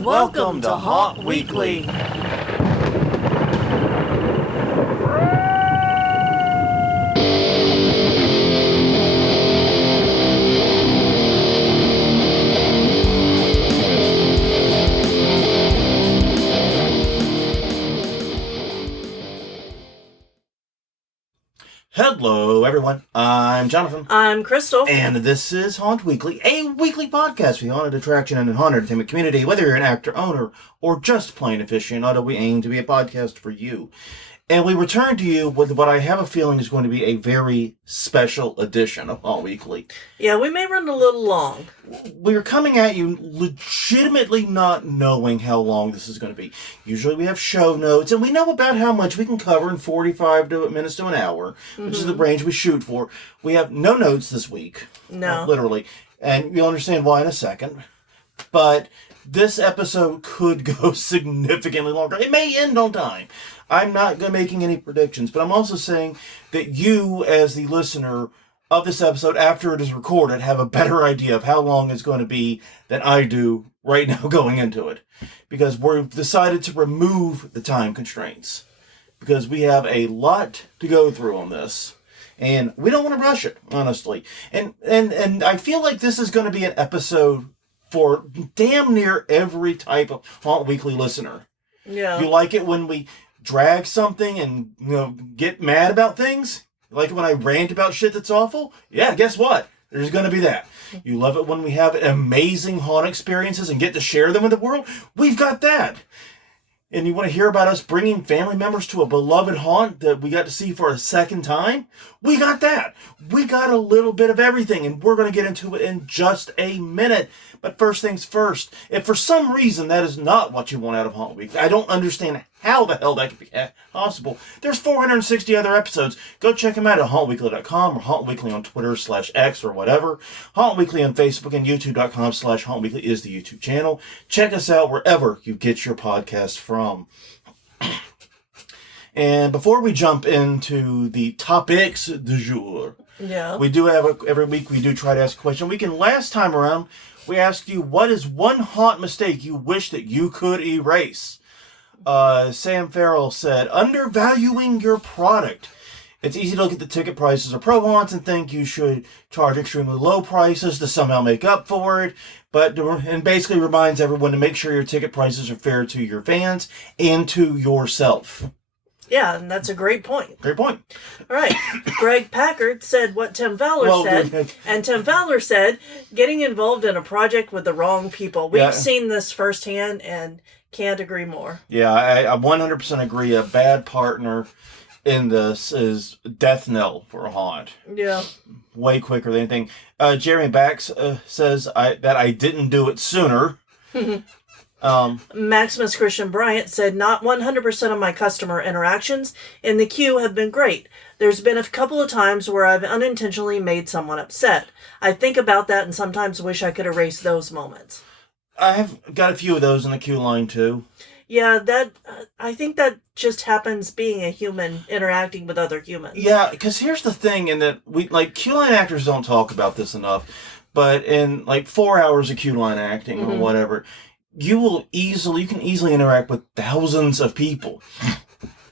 Welcome to Haunt Weekly. Hello, everyone. I'm Jonathan. I'm Crystal. And this is Haunt Weekly, a weekly podcast for the haunted attraction and haunted entertainment community. Whether you're an actor, owner, or just plain aficionado, we aim to be a podcast for you. And we return to you with what I have a feeling is going to be a very special edition of Haunt Weekly. Yeah, we may run a little long. We're coming at you legitimately not knowing how long this is going to be. Usually we have show notes, and we know about how much we can cover in 45 minutes to an hour, which is the range we shoot for. We have no notes this week. No. Literally. And you'll understand why in a second. But this episode could go significantly longer. It may end on time. I'm not making any predictions, but I'm also saying that you, as the listener of this episode, after it is recorded, have a better idea of how long it's going to be than I do right now going into it. Because we've decided to remove the time constraints. Because we have a lot to go through on this. And we don't want to rush it, honestly. And I feel like this is going to be an episode for damn near every type of Haunt Weekly listener. Yeah. You like it when we drag something and, get mad about things? You like it when I rant about shit that's awful? Yeah, guess what? There's going to be that. You love it when we have amazing haunt experiences and get to share them with the world? We've got that. And you want to hear about us bringing family members to a beloved haunt that we got to see for a second time? We got that. We got a little bit of everything, and we're going to get into it in just a minute. But first things first, if for some reason that is not what you want out of Haunt Week, I don't understand how the hell that could be possible. There's 460 other episodes. Go check them out at hauntweekly.com or Haunt Weekly on Twitter /X or whatever. Haunt Weekly on Facebook and YouTube.com /Haunt Weekly is the YouTube channel. Check us out wherever you get your podcast from. And before we jump into the topics du jour, we do have every week we do try to ask a question. Last time around, we asked you, what is one haunt mistake you wish that you could erase? Sam Farrell said, undervaluing your product. It's easy to look at the ticket prices of pro haunts and think you should charge extremely low prices to somehow make up for it, and basically reminds everyone to make sure your ticket prices are fair to your fans and to yourself. Yeah, and that's a great point. Great point. All right. Greg Packard said what Tim Fowler said, and Tim Fowler said, getting involved in a project with the wrong people. We've seen this firsthand and can't agree more. Yeah, I 100% agree. A bad partner in this is death knell for a haunt. Yeah. Way quicker than anything. Jeremy Bax says that I didn't do it sooner. Maximus Christian Bryant said, not 100% of my customer interactions in the queue have been great. There's been a couple of times where I've unintentionally made someone upset. I think about that and sometimes wish I could erase those moments. I have got a few of those in the queue line too. Yeah, I think that just happens being a human interacting with other humans. Yeah, because here's the thing, in that queue line actors don't talk about this enough, but in 4 hours of queue line acting or whatever, you can easily interact with thousands of people.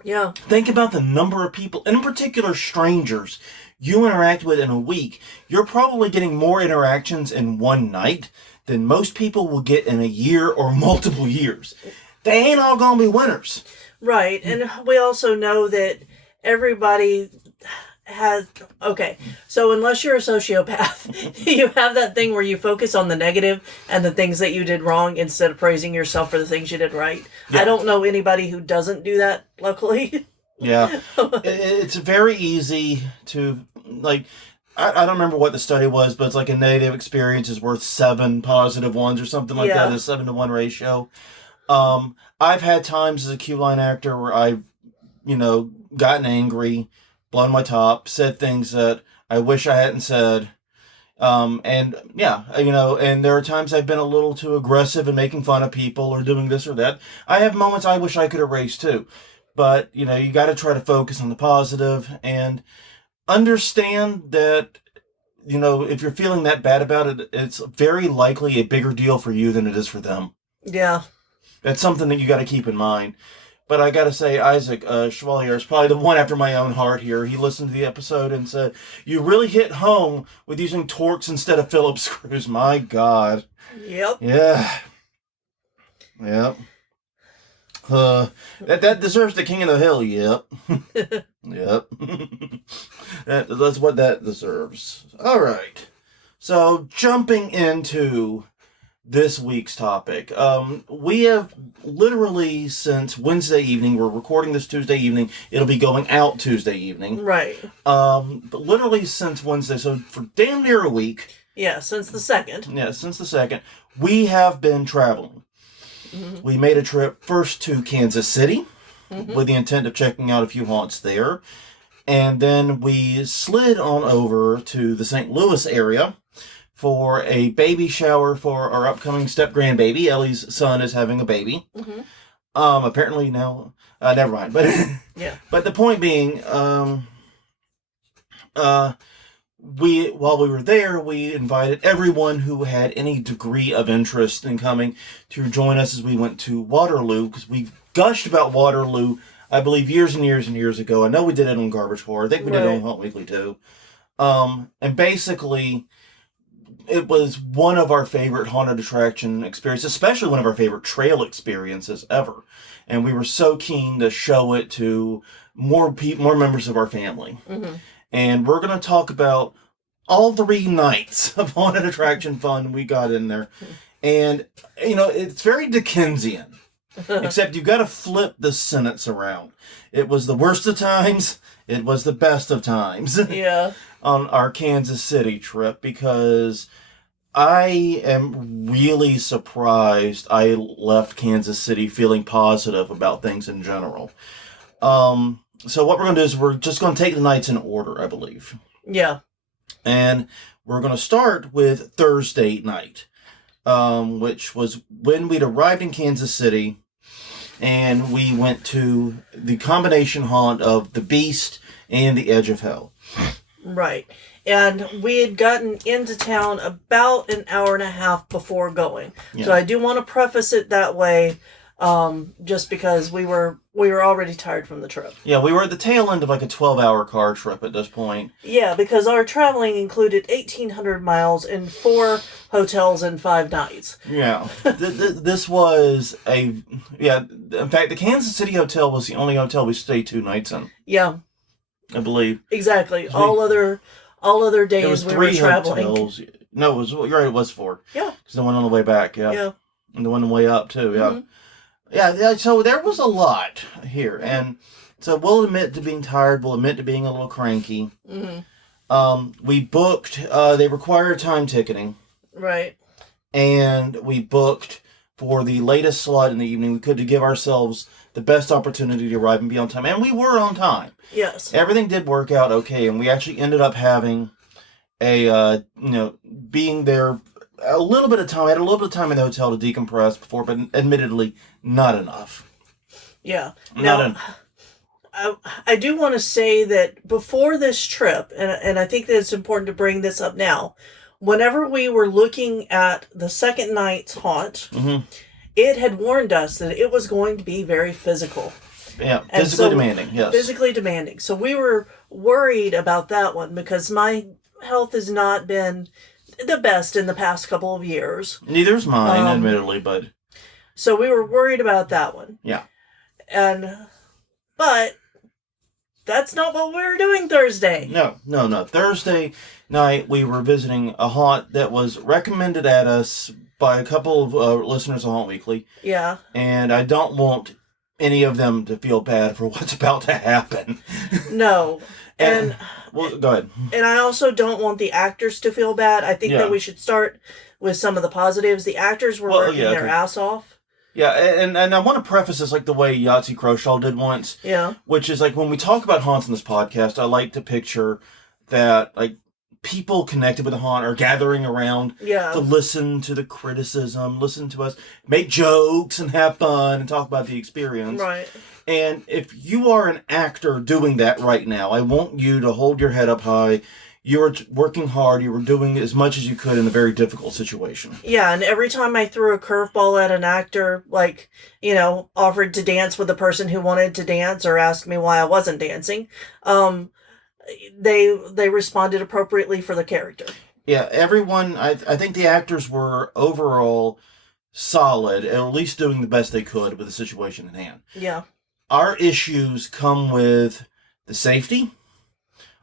Yeah. Think about the number of people, and in particular strangers, you interact with in a week. You're probably getting more interactions in one night than most people will get in a year or multiple years. They ain't all gonna be winners. Right, and we also know that everybody has... Okay, so unless you're a sociopath, you have that thing where you focus on the negative and the things that you did wrong instead of praising yourself for the things you did right. Yeah. I don't know anybody who doesn't do that, luckily. Yeah. It's very easy to, I don't remember what the study was, but it's like a negative experience is worth 7 positive ones or something like that, a 7-to-1 ratio. I've had times as a queue line actor where I've, gotten angry, blown my top, said things that I wish I hadn't said. And there are times I've been a little too aggressive in making fun of people or doing this or that. I have moments I wish I could erase too. But, you got to try to focus on the positive and understand that, if you're feeling that bad about it, it's very likely a bigger deal for you than it is for them. Yeah. That's something that you got to keep in mind. But I got to say, Isaac Chevalier is probably the one after my own heart here. He listened to the episode and said, "You really hit home with using Torx instead of Phillips screws." My God. Yep. Yeah. Yep. That deserves the King of the Hill. Yep. Yep. That's what that deserves. All right. So jumping into this week's topic, we have literally since Wednesday evening. We're recording this Tuesday evening. It'll be going out Tuesday evening. Right. But literally since Wednesday, so for damn near a week. Yeah, since the 2nd. Yeah, since the 2nd, we have been traveling. Mm-hmm. We made a trip first to Kansas City with the intent of checking out a few haunts there. And then we slid on over to the St. Louis area for a baby shower for our upcoming step-grandbaby. Ellie's son is having a baby. Mm-hmm. Apparently now, never mind. But yeah. But the point being, while we were there, we invited everyone who had any degree of interest in coming to join us as we went to Waterloo, because we gushed about Waterloo, I believe, years and years and years ago. I know we did it on Garbage Horror. I think we did it on Haunt Weekly too. And basically, it was one of our favorite haunted attraction experiences, especially one of our favorite trail experiences ever. And we were so keen to show it to more members of our family. Mm-hmm. And we're going to talk about all 3 nights of haunted attraction fun we got in there. And, it's very Dickensian. Except you got to flip the sentence around. It was the worst of times. It was the best of times. Yeah. On our Kansas City trip, because I am really surprised I left Kansas City feeling positive about things in general. So what we're going to do is we're just going to take the nights in order, I believe. Yeah. And we're going to start with Thursday night, which was when we'd arrived in Kansas City, and we went to the combination haunt of the Beast and the Edge of Hell. Right. And we had gotten into town about an hour and a half before going. Yeah. So I do want to preface it that way, just because we were already tired from the trip. Yeah, we were at the tail end of like a 12-hour car trip at this point. Yeah, because our traveling included 1,800 miles in 4 hotels and 5 nights. Yeah. This was in fact, the Kansas City hotel was the only hotel we stayed 2 nights in. Yeah. I believe. Exactly. All other days we were traveling. Hotels. No, you're right, it was 4. Yeah. Because the one on the way back, yeah. Yeah. And the one on the way up, too, yeah. Mm-hmm. Yeah, so there was a lot here. And so we'll admit to being tired. We'll admit to being a little cranky. Mm-hmm. We booked, they require time ticketing. Right. And we booked for the latest slot in the evening we could to give ourselves the best opportunity to arrive and be on time. And we were on time. Yes. Everything did work out okay. And we actually ended up having being there a little bit of time. I had a little bit of time in the hotel to decompress before, but admittedly, not enough. Yeah. I do want to say that before this trip, and I think that it's important to bring this up now, whenever we were looking at the second night's haunt, mm-hmm. it had warned us that it was going to be very physical. Yeah, physically demanding, yes. Physically demanding. So we were worried about that one because my health has not been the best in the past couple of years. Neither's mine, admittedly, but... So we were worried about that one. Yeah. But that's not what we were doing Thursday. No. Thursday night, we were visiting a haunt that was recommended at us by a couple of listeners of Haunt Weekly. Yeah. And I don't want any of them to feel bad for what's about to happen. No. And well, go ahead. And I also don't want the actors to feel bad. I think that we should start with some of the positives. The actors were working their ass off. Yeah, and I want to preface this like the way Yahtzee Croshaw did once. Yeah. Which is like when we talk about haunts in this podcast, I like to picture that like people connected with the haunt are gathering around to listen to the criticism, listen to us, make jokes and have fun and talk about the experience. Right. And if you are an actor doing that right now, I want you to hold your head up high. you were working hard. You were doing as much as you could in a very difficult situation. Yeah, and every time I threw a curveball at an actor, like, offered to dance with a person who wanted to dance or asked me why I wasn't dancing, they responded appropriately for the character. Yeah, everyone, I think the actors were overall solid, at least doing the best they could with the situation at hand. Yeah. Our issues come with the safety.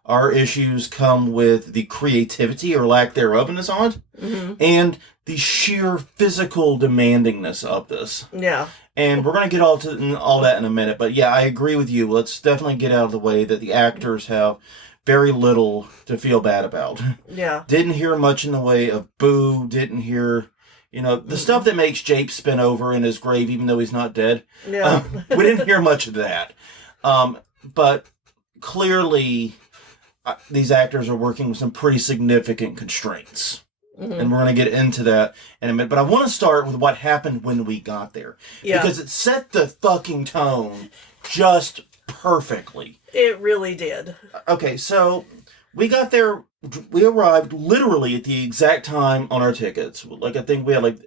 Our issues come with the creativity or lack thereof in this haunt, and the sheer physical demandingness of this. Yeah. And we're going to get all that in a minute, but yeah, I agree with you. Let's definitely get out of the way that the actors have very little to feel bad about. Yeah. Didn't hear much in the way of boo, didn't hear, the stuff that makes Jape spin over in his grave even though he's not dead. Yeah. We didn't hear much of that. But clearly, these actors are working with some pretty significant constraints. And we're going to get into that in a minute. But I want to start with what happened when we got there. Yeah. Because it set the fucking tone just perfectly. It really did. Okay, so we got there, we arrived literally at the exact time on our tickets. Like, I think we had like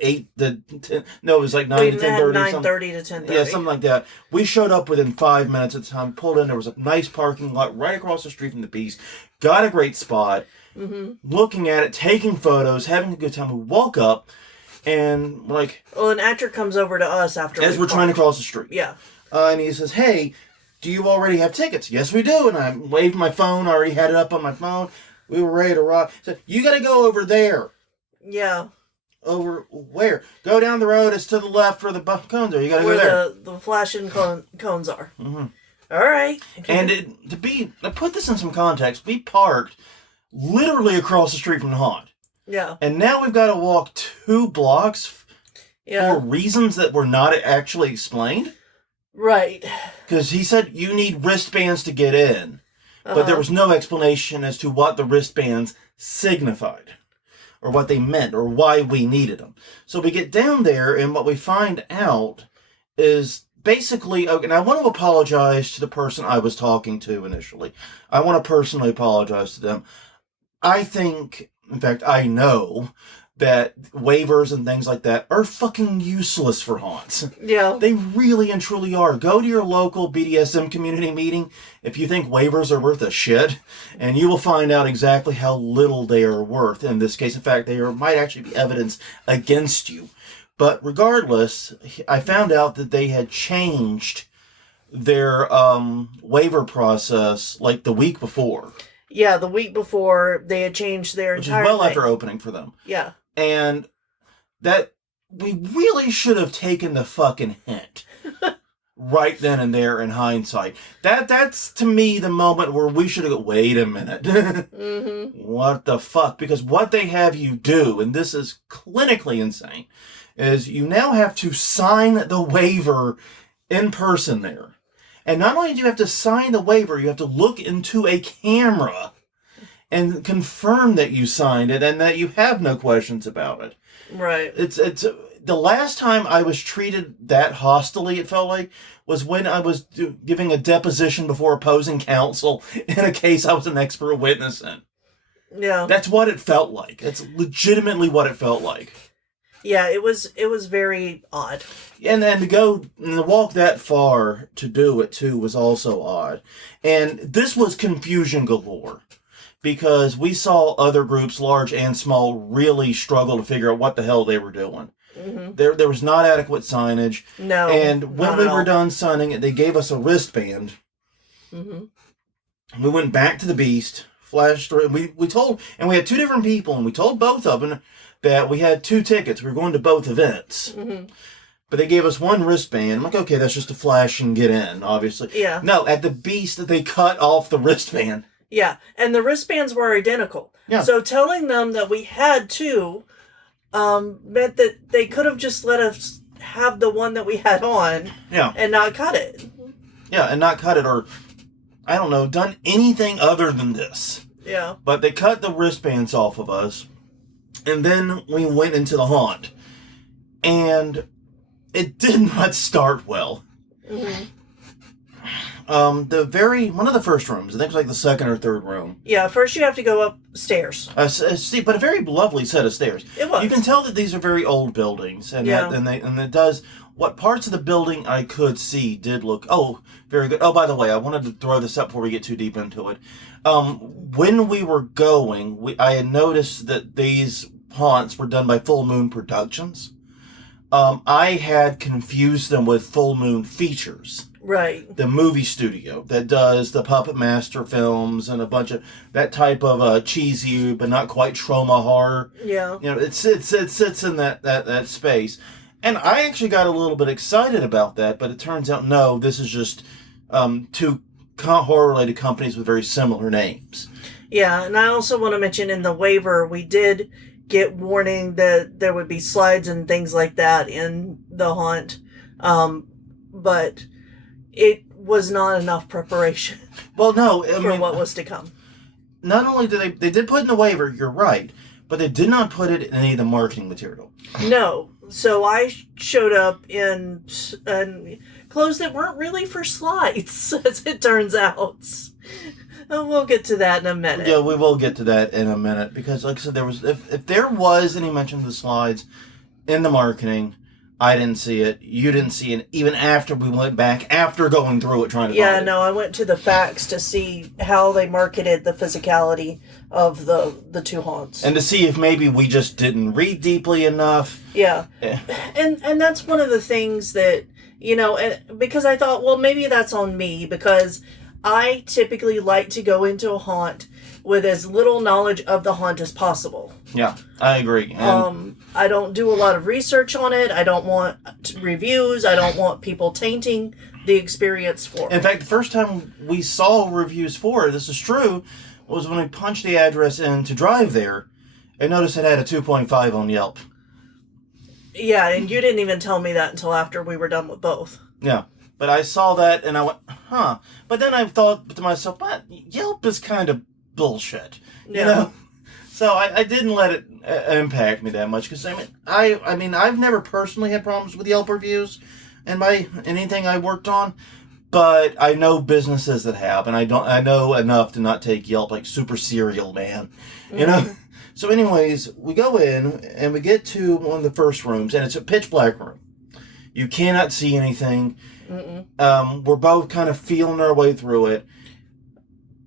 8 to 10, no, it was like 9 to 10:30. 9:30 to 10:30. Yeah, something like that. We showed up within 5 minutes of the time, pulled in, there was a nice parking lot right across the street from the Beast. Got a great spot, looking at it, taking photos, having a good time. We walk up, and we're like... Well, an actor comes over to us after as we're trying to cross the street. Yeah. And he says, hey, do you already have tickets? Yes, we do. And I waved my phone. I already had it up on my phone. We were ready to rock. He said, you got to go over there. Yeah. Over where? Go down the road. It's to the left where the cones are. You got to go there. Where the flashing cones are. All right. And to put this in some context, we parked literally across the street from the haunt. Yeah. And now we've got to walk 2 blocks Yeah. for reasons that were not actually explained. Right. Because he said you need wristbands to get in. But there was no explanation as to what the wristbands signified. Or what they meant. Or why we needed them. So we get down there and what we find out is basically... And I want to apologize to the person I was talking to initially. I want to personally apologize to them. I think... In fact, I know... that waivers and things like that are fucking useless for haunts. Yeah. They really and truly are. Go to your local BDSM community meeting if you think waivers are worth a shit, and you will find out exactly how little they are worth. In this case, in fact, they might actually be evidence against you. But regardless, I found out that they had changed their waiver process like the week before. Yeah, the week before they had changed their entire Which is well thing. after opening for them. Yeah. And that we really should have taken the fucking hint right then and there in hindsight. That's to me the moment where we should have wait a minute. What the fuck? Because what they have you do, and this is clinically insane, is you now have to sign the waiver in person there. And not only do you have to sign the waiver, you have to look into a camera and confirm that you signed it and that you have no questions about it. Right. It's the last time I was treated that hostilely, it felt like, was when I was giving a deposition before opposing counsel in a case I was an expert witness in. Yeah. That's what it felt like. It's legitimately what it felt like. Yeah, it was very odd. And then to walk that far to do it too was also odd. And this was confusion galore. Because we saw other groups, large and small, really struggle to figure out what the hell they were doing. There was not adequate signage. No. And when we were done signing it, they gave us a wristband. We went back to the Beast, flashed through, and we told, and we had 2 different people, and we told both of them that we had 2 tickets. We were going to both events. But they gave us 1 wristband. I'm like, okay, that's just a flash and get in, obviously. Yeah. No, at the Beast, they cut off the wristband. Yeah, and the wristbands were identical. Yeah. So telling them that we had 2 meant that they could have just let us have the one that we had on. Yeah. And not cut it. Yeah, and not cut it or, I don't know, done anything other than this. Yeah. But they cut the wristbands off of us, and then we went into the haunt. And it did not start well. One of the first rooms. I think it was like the second or third room. Yeah, first you have to go upstairs. See, but a very lovely set of stairs. It was. You can tell that these are very old buildings, and it does. What parts of the building I could see did look very good. Oh, by the way, I wanted to throw this up before we get too deep into it. When we were going, I had noticed that these haunts were done by Full Moon Productions. I had confused them with Full Moon Features. Right. The movie studio that does the Puppet Master films and a bunch of that type of cheesy but not quite trauma horror. Yeah. It sits in that space. And I actually got a little bit excited about that, but it turns out no, this is just two horror-related companies with very similar names. Yeah, and I also want to mention in the waiver, we did get warning that there would be slides and things like that in the haunt, but it was not enough preparation. Well, no, for what was to come. Not only did they did put in the waiver, you're right, but they did not put it in any of the marketing material. No, so I showed up in clothes that weren't really for slides, as it turns out. We'll get to that in a minute. Yeah, we will get to that in a minute because, like I said, if there was any mention of the slides in the marketing, I didn't see it. You didn't see it, even after we went back after going through it trying to. Yeah, find no, I went to the facts to see how they marketed the physicality of the two haunts, and to see if maybe we just didn't read deeply enough. Yeah, and that's one of the things that because I thought, well, maybe that's on me because I typically like to go into a haunt with as little knowledge of the haunt as possible. Yeah, I agree. And I don't do a lot of research on it. I don't want reviews. I don't want people tainting the experience for it. In fact, the first time we saw reviews for it, this is true, was when we punched the address in to drive there and noticed it had a 2.5 on Yelp. Yeah, and you didn't even tell me that until after we were done with both. Yeah. But I saw that and I went, huh. But then I thought to myself, but Yelp is kind of bullshit. Yeah. You know? So I didn't let it impact me that much because I mean I've never personally had problems with Yelp reviews in anything I worked on, but I know businesses that have, and I know enough to not take Yelp like super serial, man. You know? So anyways, we go in and we get to one of the first rooms and it's a pitch black room. You cannot see anything. We're both kind of feeling our way through it.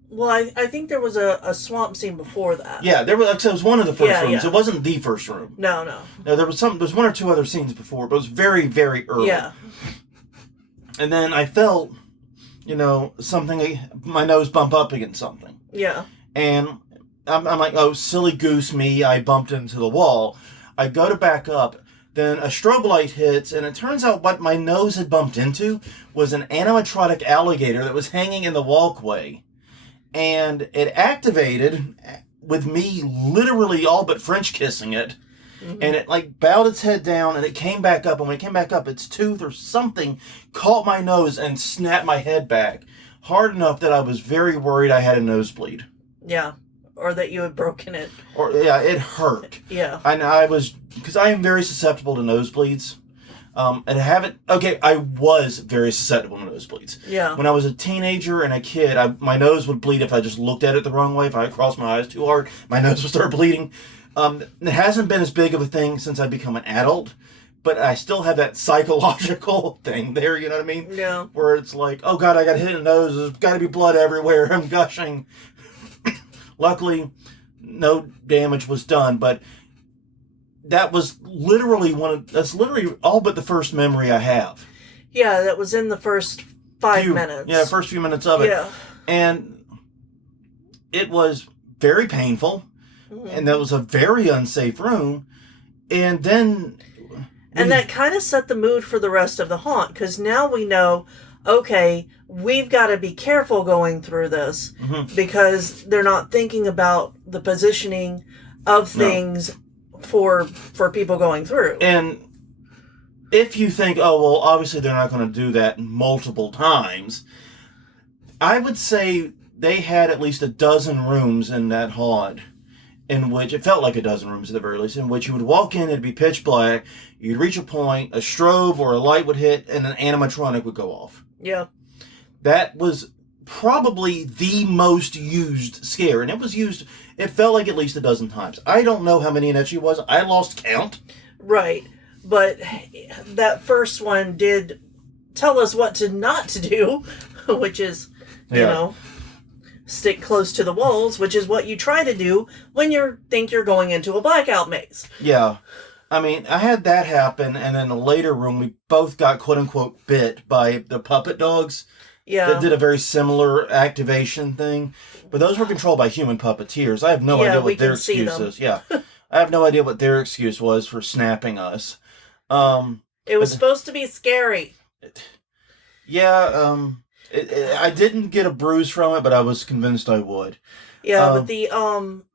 Well, I think there was a swamp scene before that. Yeah, there was. Like I said, it was one of the first rooms. Yeah. It wasn't the first room. No. No, there was one or two other scenes before, but it was very, very early. Yeah. And then I felt, something. My nose bump up against something. Yeah. And I'm like, oh, silly goose me! I bumped into the wall. I go to back up. Then a strobe light hits, and it turns out what my nose had bumped into was an animatronic alligator that was hanging in the walkway. And it activated with me literally all but French kissing it. Mm-hmm. And it bowed its head down, and it came back up. And when it came back up, its tooth or something caught my nose and snapped my head back. Hard enough that I was very worried I had a nosebleed. Yeah. Or that you had broken it. It hurt. Yeah. And I was, because I am very susceptible to nosebleeds. I was very susceptible to nosebleeds. Yeah. When I was a teenager and a kid, my nose would bleed if I just looked at it the wrong way. If I crossed my eyes too hard, my nose would start bleeding. It hasn't been as big of a thing since I become an adult, but I still have that psychological thing there, you know what I mean? Yeah. Where it's like, oh God, I got hit in the nose. There's got to be blood everywhere. I'm gushing. Luckily, no damage was done, but that's literally all but the first memory I have. Yeah, that was in the first 5 minutes. Yeah, first few minutes of it. Yeah. And it was very painful, and that was a very unsafe room, and then... And that kind of set the mood for the rest of the haunt, because now we know, okay, we've got to be careful going through this, because they're not thinking about the positioning of things for people going through. And if you think, oh, well, obviously they're not going to do that multiple times, I would say they had at least a dozen rooms in that haunt, in which it felt like a dozen rooms at the very least, in which you would walk in, it'd be pitch black, you'd reach a point, a strobe or a light would hit, and an animatronic would go off. Yeah. that was probably the most used scare, and it was used, it felt like at least a dozen times. I don't know how many in Etchy was. I lost count. Right. But that first one did tell us what to not to do, which is, you know, stick close to the walls, which is what you try to do when you think you're going into a blackout maze. Yeah. I mean, I had that happen, and in the later room, we both got quote-unquote bit by the puppet dogs. Yeah. That did a very similar activation thing. But those were controlled by human puppeteers. I have no idea what their excuse is. Yeah. I have no idea what their excuse was for snapping us. It was supposed to be scary. Yeah, I didn't get a bruise from it, but I was convinced I would. Yeah,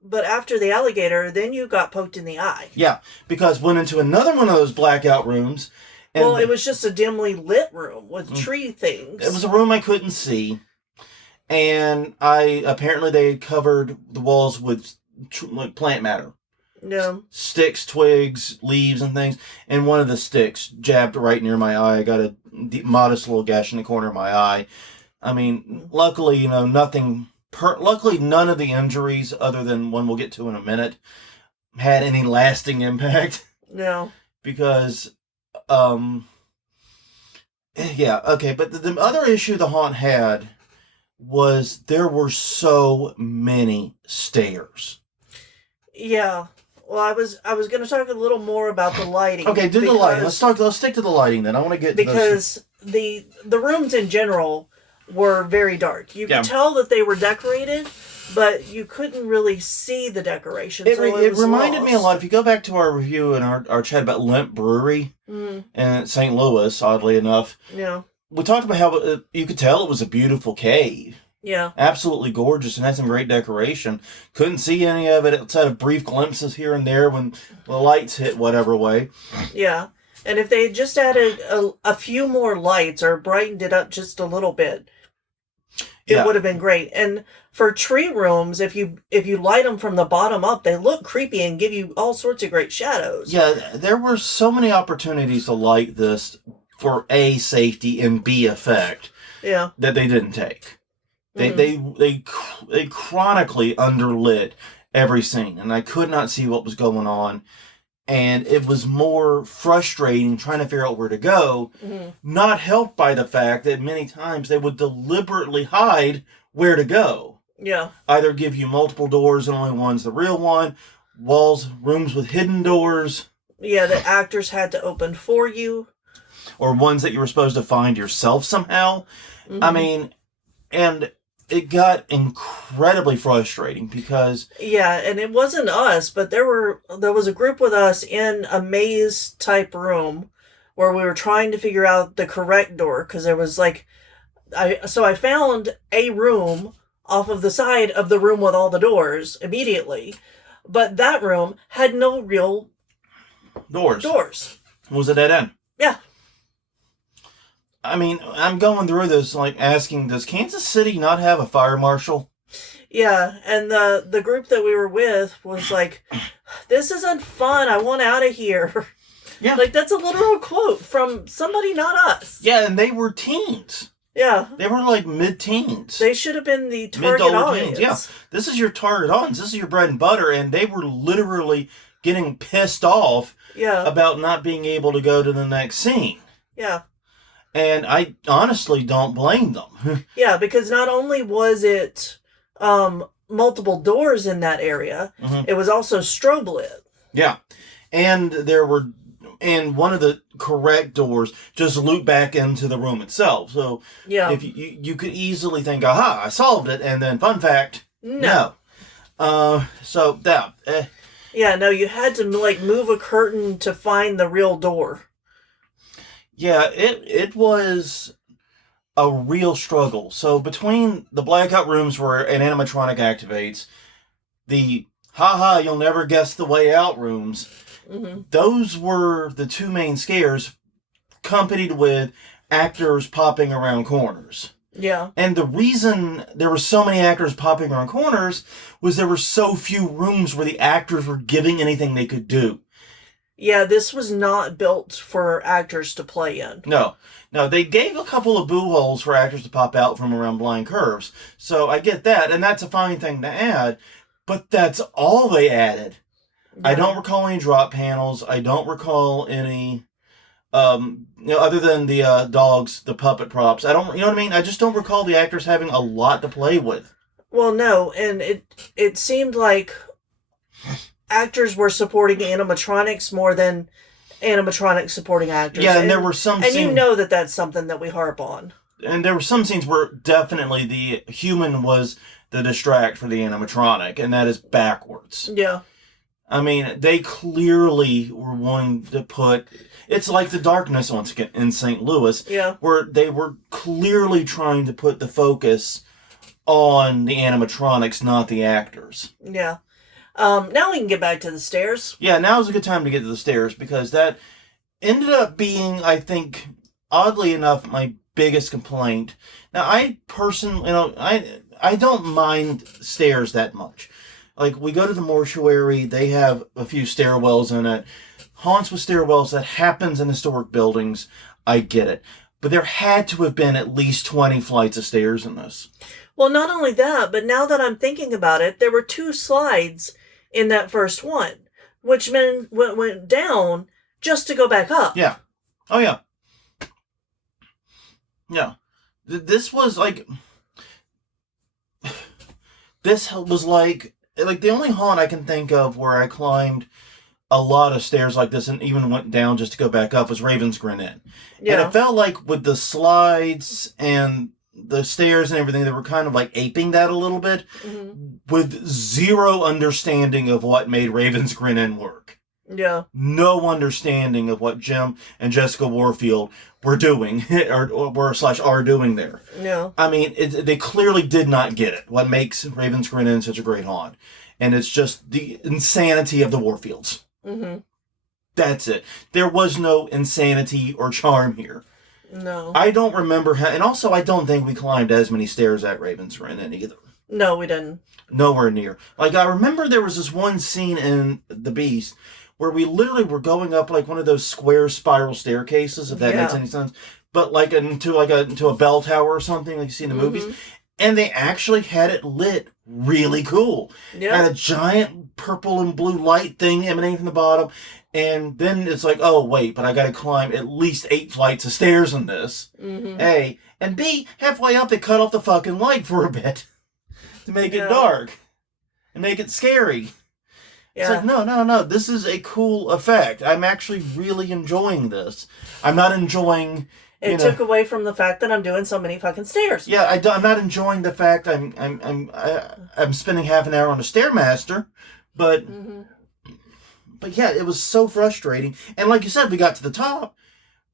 but after the alligator, then you got poked in the eye. Yeah, because went into another one of those blackout rooms. And well, it was just a dimly lit room with tree things. It was a room I couldn't see, and apparently they had covered the walls with like plant matter. Yeah. Sticks, twigs, leaves, and things. And one of the sticks jabbed right near my eye. I got a modest little gash in the corner of my eye. I mean, luckily, luckily none of the injuries, other than one we'll get to in a minute, had any lasting impact. No. Because, yeah, okay. But the other issue the haunt had was there were so many stairs. Yeah. Well, I was going to talk a little more about the lighting. Okay, do the lighting. Let's stick to the lighting then. I want to get because the rooms in general were very dark. You could tell that they were decorated, but you couldn't really see the decorations. It reminded me a lot. If you go back to our review and our chat about Limp Brewery in St. Louis, oddly enough, we talked about how you could tell it was a beautiful cave. Yeah. Absolutely gorgeous and had some great decoration. Couldn't see any of it outside of brief glimpses here and there when the lights hit whatever way. Yeah. And if they just added a few more lights or brightened it up just a little bit, it would have been great. And for tree rooms, if you light them from the bottom up, they look creepy and give you all sorts of great shadows. Yeah, there were so many opportunities to light this for A, safety, and B, effect. Yeah. That they didn't take. They chronically underlit every scene, and I could not see what was going on. And it was more frustrating trying to figure out where to go, not helped by the fact that many times they would deliberately hide where to go. Yeah. Either give you multiple doors and only one's the real one, rooms with hidden doors. Yeah, the actors had to open for you. Or ones that you were supposed to find yourself somehow. I mean, and it got incredibly frustrating because... Yeah, and it wasn't us, but there was a group with us in a maze-type room where we were trying to figure out the correct door, because there was like... So I found a room off of the side of the room with all the doors immediately, but that room had no real... Doors. It was a dead end. Yeah. I mean, I'm going through this, like, asking, does Kansas City not have a fire marshal? Yeah, and the group that we were with was like, this isn't fun, I want out of here. Yeah. Like, that's a literal quote from somebody, not us. Yeah, and they were teens. Yeah. They were, like, mid-teens. They should have been the target audience. Teens. Yeah, this is your target audience. This is your bread and butter, and they were literally getting pissed off about not being able to go to the next scene. Yeah. And I honestly don't blame them. Yeah, because not only was it multiple doors in that area, it was also strobe lit. Yeah. And one of the correct doors just looped back into the room itself. So if you could easily think, aha, I solved it, and then fun fact, no. Yeah, no, you had to like move a curtain to find the real door. Yeah, it was a real struggle. So between the blackout rooms where an animatronic activates, the haha, you'll never guess the way out rooms, those were the two main scares, accompanied with actors popping around corners. Yeah. And the reason there were so many actors popping around corners was there were so few rooms where the actors were giving anything they could do. Yeah, this was not built for actors to play in. No. No, they gave a couple of boo holes for actors to pop out from around blind curves. So I get that, and that's a fine thing to add, but that's all they added. I don't recall any drop panels. I don't recall any, other than the dogs, the puppet props. I don't, you know what I mean? I just don't recall the actors having a lot to play with. Well, no, and it seemed like actors were supporting animatronics more than animatronics supporting actors. Yeah, and there were some and scenes, you know that's something that we harp on. and there were some scenes where definitely the human was the distract for the animatronic, and that is backwards. Yeah. I mean, they clearly were wanting to put. It's like The Darkness once again in St. Louis, Yeah. where they were clearly trying to put the focus on the animatronics, not the actors. Yeah. Now we can get back to the stairs. Yeah, now's a good time to get to the stairs because that ended up being, I think, oddly enough, my biggest complaint. Now, I personally, I don't mind stairs that much. Like, we go to the mortuary, they have a few stairwells in it. Haunts with stairwells, that happens in historic buildings. I get it. But there had to have been at least 20 flights of stairs in this. Well, not only that, but now that I'm thinking about it, there were 2 slides in that first one, which meant went down just to go back up. Yeah. Oh, yeah. Yeah. This was like... This was like the only haunt I can think of where I climbed a lot of stairs like this and even went down just to go back up was Raven's Grin Inn. Yeah. And it felt like with the slides and the stairs and everything, they were kind of like aping that a little bit with zero understanding of what made Raven's Grin Inn work. Yeah. No understanding of what Jim and Jessica Warfield were doing or are doing there. Yeah. I mean, they clearly did not get it. What makes Raven's Grin Inn such a great haunt. And it's just the insanity of the Warfields. Mm-hmm. That's it. There was no insanity or charm here. No. I don't remember and also I don't think we climbed as many stairs at Raven's Grin Inn either. No, we didn't. Nowhere near. Like, I remember there was this one scene in The Beast where we literally were going up like one of those square spiral staircases, if that makes any sense. But like into a bell tower or something like you see in the movies. And they actually had it lit really cool. Yeah. Had a giant purple and blue light thing emanating from the bottom. And then it's like, oh, wait, but I got to climb at least 8 flights of stairs in this. A. And B, halfway up, they cut off the fucking light for a bit to make it dark and make it scary. Yeah. It's like, no, this is a cool effect. I'm actually really enjoying this. I'm not enjoying... It took away from the fact that I'm doing so many fucking stairs. Yeah, I'm not enjoying the fact I'm spending half an hour on a Stairmaster, but yeah, it was so frustrating. And like you said, we got to the top.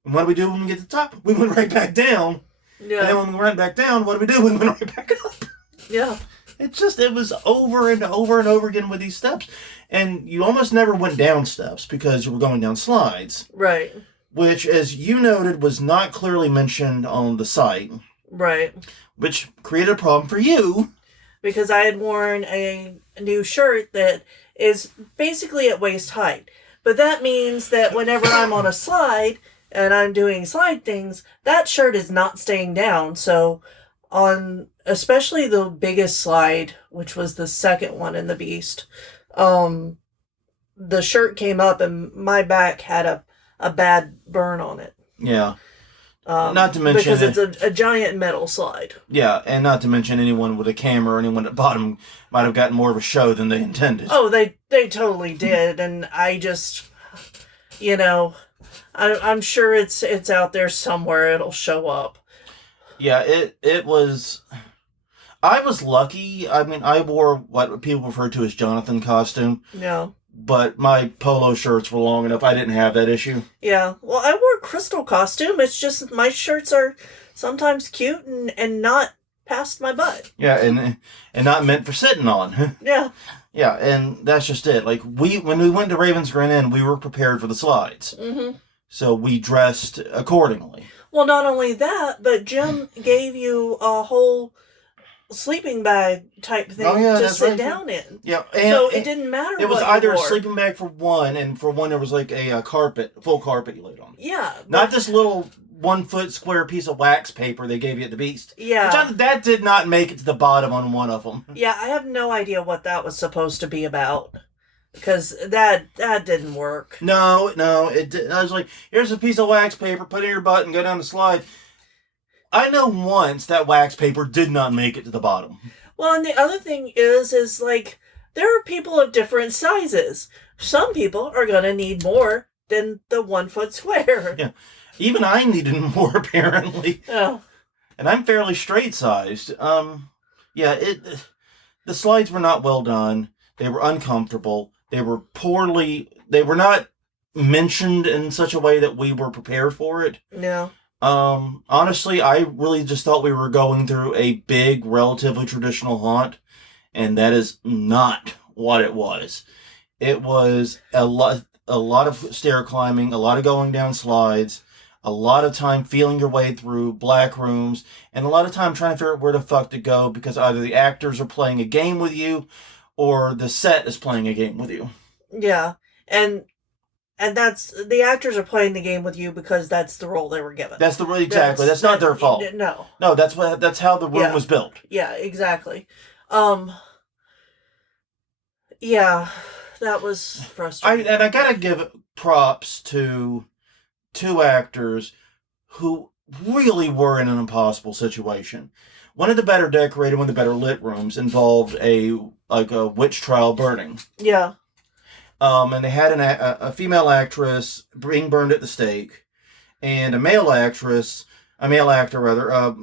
And what do we do when we get to the top? We went right back down. Yeah. And then when we went back down, what do? We went right back up. Yeah. It was over and over and over again with these steps. And you almost never went down steps because you were going down slides. Right. Which, as you noted, was not clearly mentioned on the site. Right. Which created a problem for you. Because I had worn a new shirt that is basically at waist height. But that means that whenever I'm on a slide and I'm doing slide things, that shirt is not staying down. So on especially the biggest slide, which was the second one in the Beast, the shirt came up and my back had a bad burn on it. Yeah. Not to mention... Because it's a giant metal slide. Yeah, and not to mention anyone with a camera or anyone at bottom might have gotten more of a show than they intended. Oh, they totally did. And I just, I'm sure it's out there somewhere. It'll show up. Yeah, it was... I was lucky. I mean, I wore what people refer to as Jonathan costume. Yeah. But my polo shirts were long enough. I didn't have that issue. Yeah. Well, I wore crystal costume. It's just my shirts are sometimes cute and not past my butt. Yeah, and not meant for sitting on. Yeah. Yeah, and that's just it. Like, when we went to Raven's Grin Inn, we were prepared for the slides. So we dressed accordingly. Well, not only that, but Jim gave you a whole sleeping bag type thing Oh, yeah, to that's sit right. down in. Yeah, and So it didn't matter it was what either you a wore. sleeping bag for one, and for one there was like a full carpet you laid on. Yeah. Not this little 1 foot square piece of wax paper they gave you at the Beast. Yeah. That did not make it to the bottom on one of them. Yeah, I have no idea what that was supposed to be about. Because that didn't work. No, it did. I was like, here's a piece of wax paper, put it in your butt and go down the slide. I know once that wax paper did not make it to the bottom. Well, and the other thing is like, there are people of different sizes. Some people are going to need more than the 1 foot square. Yeah. Even I needed more, apparently. Oh. And I'm fairly straight sized. Yeah, the slides were not well done. They were uncomfortable. They were not mentioned in such a way that we were prepared for it. No. Honestly, I really just thought we were going through a big, relatively traditional haunt, and that is not what it was. It was a lot of stair climbing, a lot of going down slides, a lot of time feeling your way through black rooms, and a lot of time trying to figure out where the fuck to go because either the actors are playing a game with you or the set is playing a game with you. Yeah. And that's, the actors are playing the game with you because that's the role they were given. That's exactly. That's not their fault. No. No, that's how the room was built. Yeah, exactly. Yeah, that was frustrating. I gotta give props to two actors who really were in an impossible situation. One of the better decorated, one of the better lit rooms involved a witch trial burning. Yeah. And they had a female actress being burned at the stake, and a male actor rather,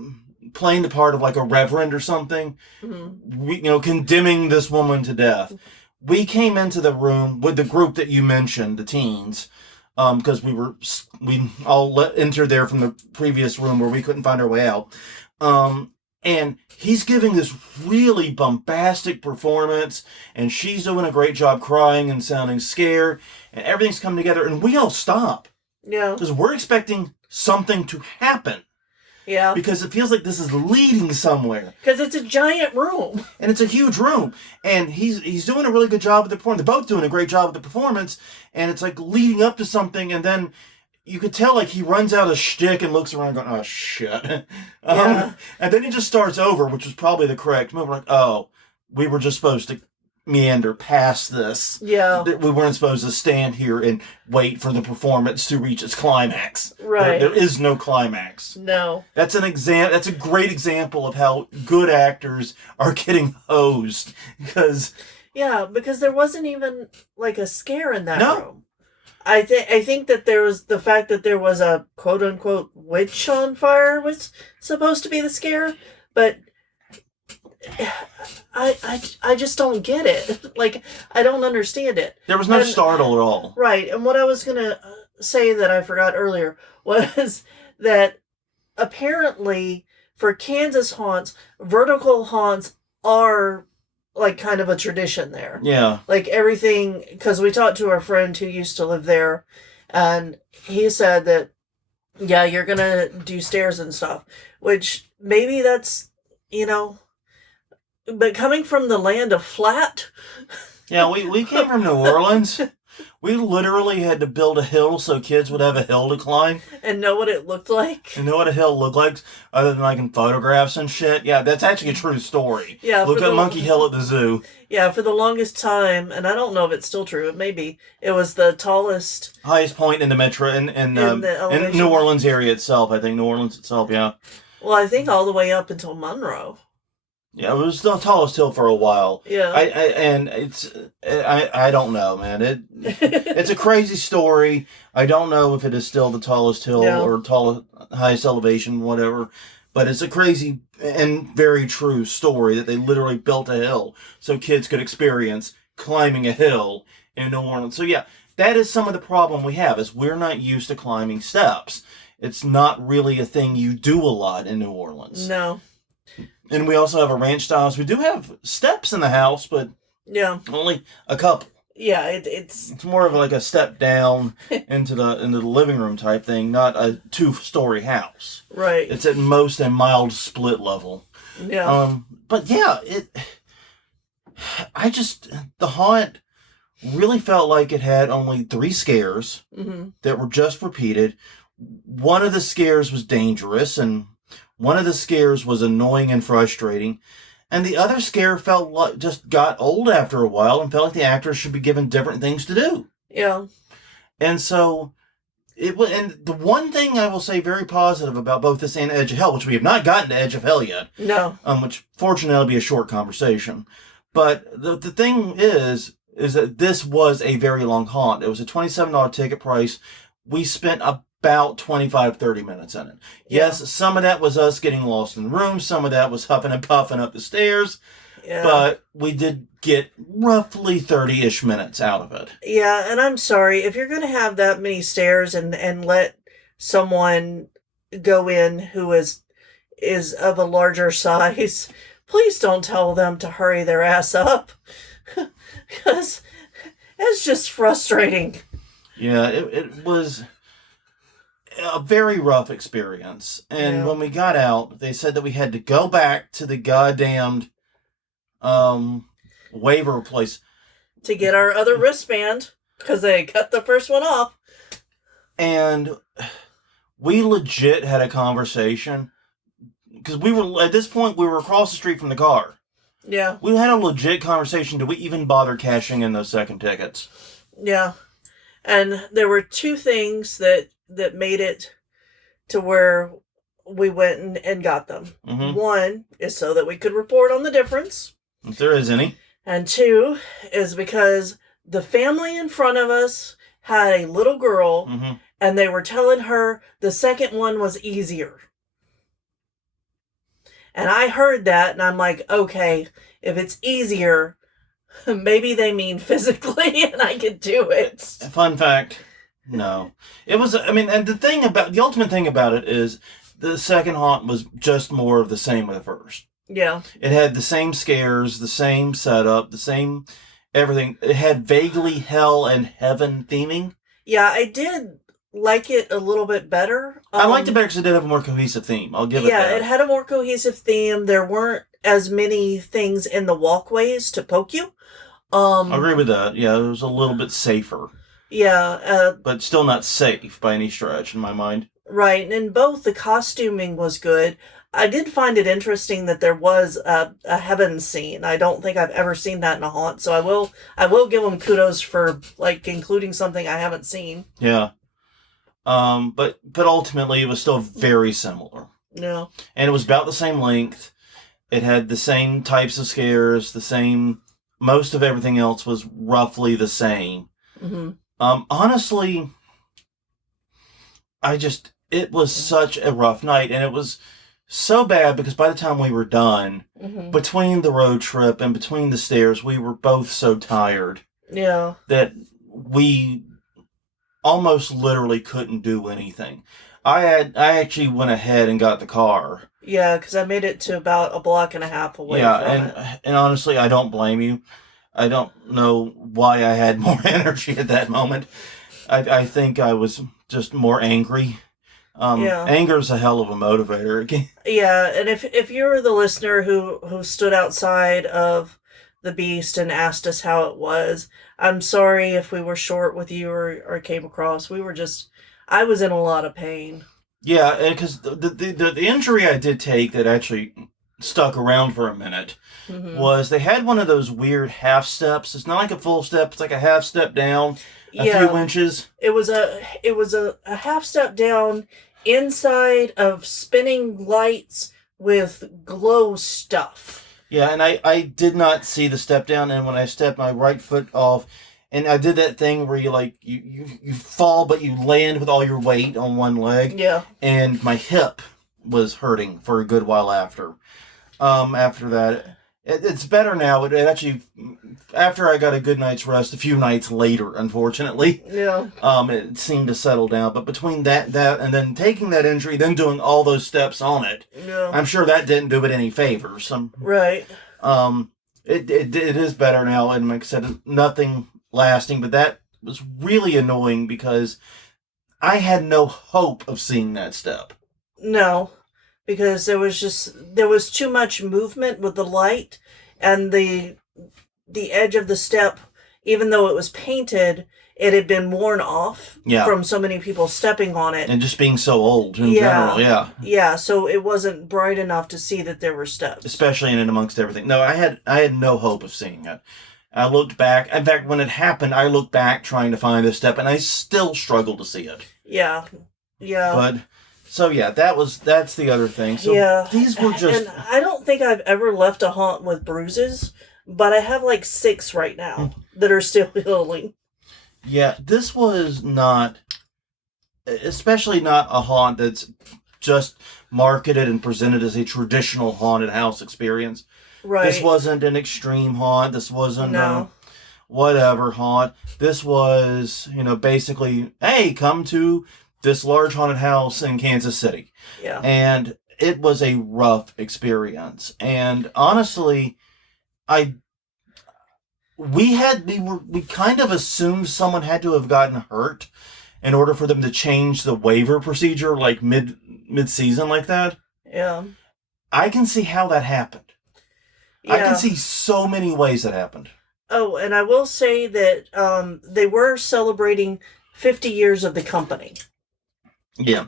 playing the part of like a reverend or something, condemning this woman to death. We came into the room with the group that you mentioned, the teens, because we all entered there from the previous room where we couldn't find our way out. And he's giving this really bombastic performance, and she's doing a great job crying and sounding scared, and everything's coming together, and we all stop. Yeah. Because we're expecting something to happen. Yeah. Because it feels like this is leading somewhere. Because it's a giant room. And it's a huge room. And he's doing a really good job with the performance. They're both doing a great job with the performance, and it's like leading up to something, and then you could tell like he runs out of shtick and looks around going, oh shit. Yeah. And then he just starts over, which was probably the correct move. We're like, oh, we were just supposed to meander past this. Yeah. We weren't supposed to stand here and wait for the performance to reach its climax. Right. There is no climax. No. That's a great example of how good actors are getting hosed. Because there wasn't even like a scare in that No. room. I think that there was the fact that there was a quote unquote witch on fire was supposed to be the scare, but I just don't get it. Like, I don't understand it. there was no startle at all. Right, and what I was gonna say that I forgot earlier was that apparently for Kansas haunts, vertical haunts are like kind of a tradition there. Yeah. Like everything, because we talked to our friend who used to live there, and he said that, yeah, you're gonna do stairs and stuff, which maybe that's, but coming from the land of flat. Yeah, we came from New Orleans. We literally had to build a hill so kids would have a hill to climb. And know what it looked like. And know what a hill looked like, other than like in photographs and shit. Yeah, that's actually a true story. Yeah, Look at Monkey Hill at the zoo. Yeah, for the longest time, and I don't know if it's still true, maybe, it was the tallest... Highest point in the metro, in elevation. New Orleans area itself, I think. New Orleans itself, yeah. Well, I think all the way up until Monroe. Yeah, it was the tallest hill for a while. Yeah. I don't know, man. It's a crazy story. I don't know if it is still the tallest hill or highest elevation, whatever. But it's a crazy and very true story that they literally built a hill so kids could experience climbing a hill in New Orleans. So yeah, that is some of the problem we have, is we're not used to climbing steps. It's not really a thing you do a lot in New Orleans. No. And we also have a ranch style house. We do have steps in the house, but only a couple. Yeah, it's more of like a step down into the living room type thing, not a 2-story house. Right. It's at most a mild split level. Yeah. but yeah, the haunt really felt like it had only 3 scares that were just repeated. One of the scares was dangerous, and one of the scares was annoying and frustrating. And the other scare felt like just got old after a while and felt like the actors should be given different things to do. Yeah. And so it was, and the one thing I will say very positive about both this and Edge of Hell, which we have not gotten to Edge of Hell yet. No. Which fortunately will be a short conversation. But the thing is that this was a very long haunt. It was a $27 ticket price. We spent about 25, 30 minutes in it. Yeah. Yes, some of that was us getting lost in the room. Some of that was huffing and puffing up the stairs. Yeah. But we did get roughly 30-ish minutes out of it. Yeah, and I'm sorry, if you're going to have that many stairs and let someone go in who is of a larger size, please don't tell them to hurry their ass up. Because it's just frustrating. Yeah, it was a very rough experience. And when we got out, they said that we had to go back to the goddamned waiver place to get our other wristband, because they cut the first one off. And we legit had a conversation, because we were, at this point, we were across the street from the car. Yeah. We had a legit conversation. Do we even bother cashing in those second tickets? Yeah. And there were 2 things that made it to where we went and got them. Mm-hmm. 1 is so that we could report on the difference. If there is any. And 2 is because the family in front of us had a little girl, and they were telling her the second one was easier. And I heard that, and I'm like, okay, if it's easier, maybe they mean physically, and I could do it. Fun fact, no. It was, I mean, and the ultimate thing about it is the second haunt was just more of the same with the first. Yeah. It had the same scares, the same setup, the same everything. It had vaguely hell and heaven theming. Yeah, I did like it a little bit better. I liked it better because it did have a more cohesive theme. I'll give it that. Yeah, it had a more cohesive theme. There weren't as many things in the walkways to poke you. I agree with that. Yeah, it was a little bit safer. Yeah. But still not safe by any stretch in my mind. Right, and in both, the costuming was good. I did find it interesting that there was a heaven scene. I don't think I've ever seen that in a haunt, so I will give them kudos for like including something I haven't seen. Yeah. But ultimately it was still very similar. Yeah. And it was about the same length. It had the same types of scares, most of everything else was roughly the same. Mm-hmm. Honestly, it was such a rough night, and it was so bad because by the time we were done, between the road trip and between the stairs, we were both so tired. Yeah. That we almost literally couldn't do anything. I actually went ahead and got the car. Yeah, because I made it to about a block and a half away from it. And honestly, I don't blame you. I don't know why I had more energy at that moment. I think I was just more angry. Anger's a hell of a motivator again. Yeah, and if you were the listener who stood outside of the Beast and asked us how it was, I'm sorry if we were short with you or came across. I was in a lot of pain. Yeah, because the injury I did take that actually stuck around for a minute was they had one of those weird half steps. It's not like a full step; it's like a half step down, a few inches. It was a half step down inside of spinning lights with glow stuff. Yeah, and I did not see the step down, and when I stepped my right foot off, and I did that thing where you fall, but you land with all your weight on one leg. Yeah. And my hip was hurting for a good while after. After that, it's better now. It actually, after I got a good night's rest, a few nights later, unfortunately. Yeah. It seemed to settle down. But between that, and then taking that injury, then doing all those steps on it, I'm sure that didn't do it any favors. Right. It is better now, and like I said, nothing lasting, but that was really annoying because I had no hope of seeing that step. No. because there was too much movement with the light, and the edge of the step, even though it was painted, it had been worn off Yeah. from so many people stepping on it. And just being so old in general, yeah. Yeah, so it wasn't bright enough to see that there were steps. Especially in and amongst everything. No, I had no hope of seeing it. I looked back. In fact, when it happened, I looked back trying to find the step, and I still struggled to see it. Yeah. Yeah. But, so yeah, that's the other thing. So yeah. these were just... And I don't think I've ever left a haunt with bruises, but I have like 6 right now that are still healing. Yeah, this was not, especially not a haunt that's just marketed and presented as a traditional haunted house experience. Right. This wasn't an extreme haunt. This wasn't No. whatever haunt. This was, basically, hey, come to this large haunted house in Kansas City. Yeah. And it was a rough experience. And honestly, we kind of assumed someone had to have gotten hurt in order for them to change the waiver procedure like mid-season like that. Yeah. I can see how that happened. Yeah. I can see so many ways that happened. Oh, and I will say that they were celebrating 50 years of the company. Yeah.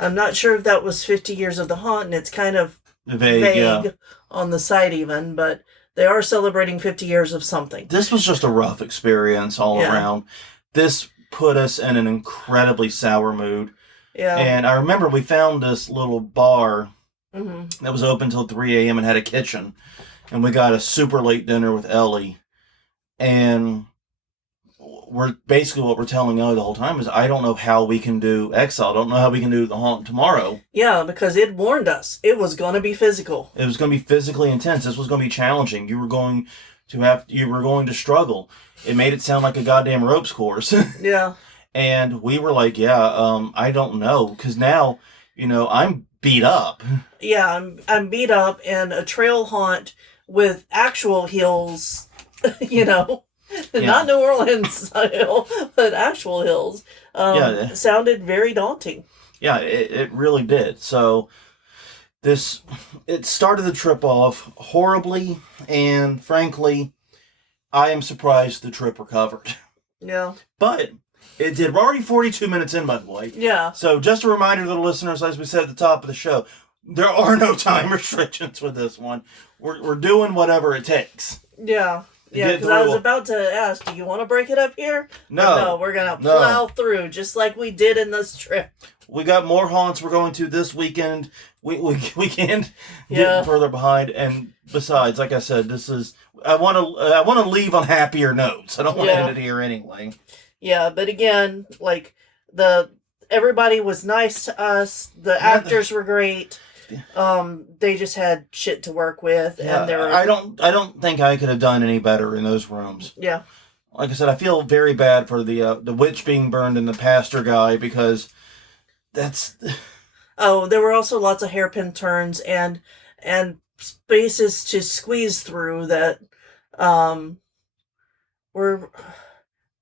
I'm not sure if that was 50 years of the haunt, and it's kind of vague on the site even, but they are celebrating 50 years of something. This was just a rough experience all around. This put us in an incredibly sour mood. Yeah. And I remember we found this little bar Mm-hmm. that was open till 3 a.m. and had a kitchen. And we got a super late dinner with Ellie. And what we're telling Ellie the whole time is, I don't know how we can do Exiled. I don't know how we can do the haunt tomorrow. Yeah, because it warned us. It was going to be physical. It was going to be physically intense. This was going to be challenging. You were going to struggle. It made it sound like a goddamn ropes course. Yeah. And we were like, I don't know. Because now, I'm beat up. Yeah, I'm beat up, and a trail haunt with actual hills, not New Orleans style, but actual hills, sounded very daunting. Yeah, it really did. So it started the trip off horribly, and frankly, I am surprised the trip recovered. Yeah. But it did. We're already 42 minutes in, by the way. Yeah. So just a reminder to the listeners, as we said at the top of the show, there are no time restrictions with this one. We're doing whatever it takes. Yeah. Yeah, because I was about to ask, do you want to break it up here? No, we're going to plow through just like we did in this trip. We got more haunts we're going to this weekend. We can't get further behind. And besides, like I said, I want to leave on happier notes. I don't want to end it here anyway. Yeah, but again, like everybody was nice to us. The actors were great. They just had shit to work with, and I don't think I could have done any better in those rooms. Yeah. Like I said, I feel very bad for the witch being burned and the pastor guy, because that's... Oh, there were also lots of hairpin turns and spaces to squeeze through that were...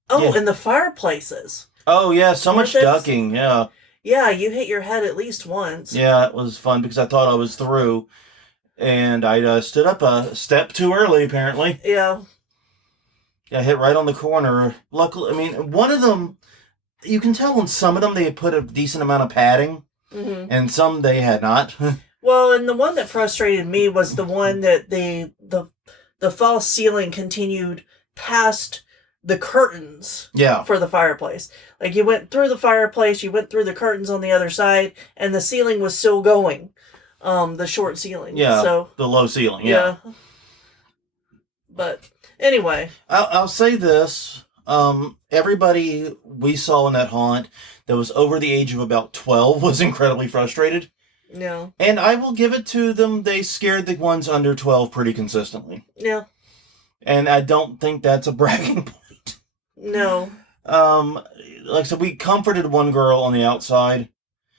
Oh, and the fireplaces. Oh, yeah, so much ducking, yeah. Yeah, you hit your head at least once. Yeah, it was fun because I thought I was through, and I stood up a step too early, apparently. Yeah. Yeah, I hit right on the corner. Luckily, one of them, you can tell in some of them they had put a decent amount of padding, and some they had not. Well, and the one that frustrated me was the one that the false ceiling continued past the curtains for the fireplace. Like, you went through the fireplace, you went through the curtains on the other side, and the ceiling was still going. The short ceiling. Yeah, so, the low ceiling, yeah. But, anyway. I'll say this. Everybody we saw in that haunt that was over the age of about 12 was incredibly frustrated. Yeah. And I will give it to them. They scared the ones under 12 pretty consistently. Yeah. And I don't think that's a bragging point. No. Like I said, we comforted one girl on the outside.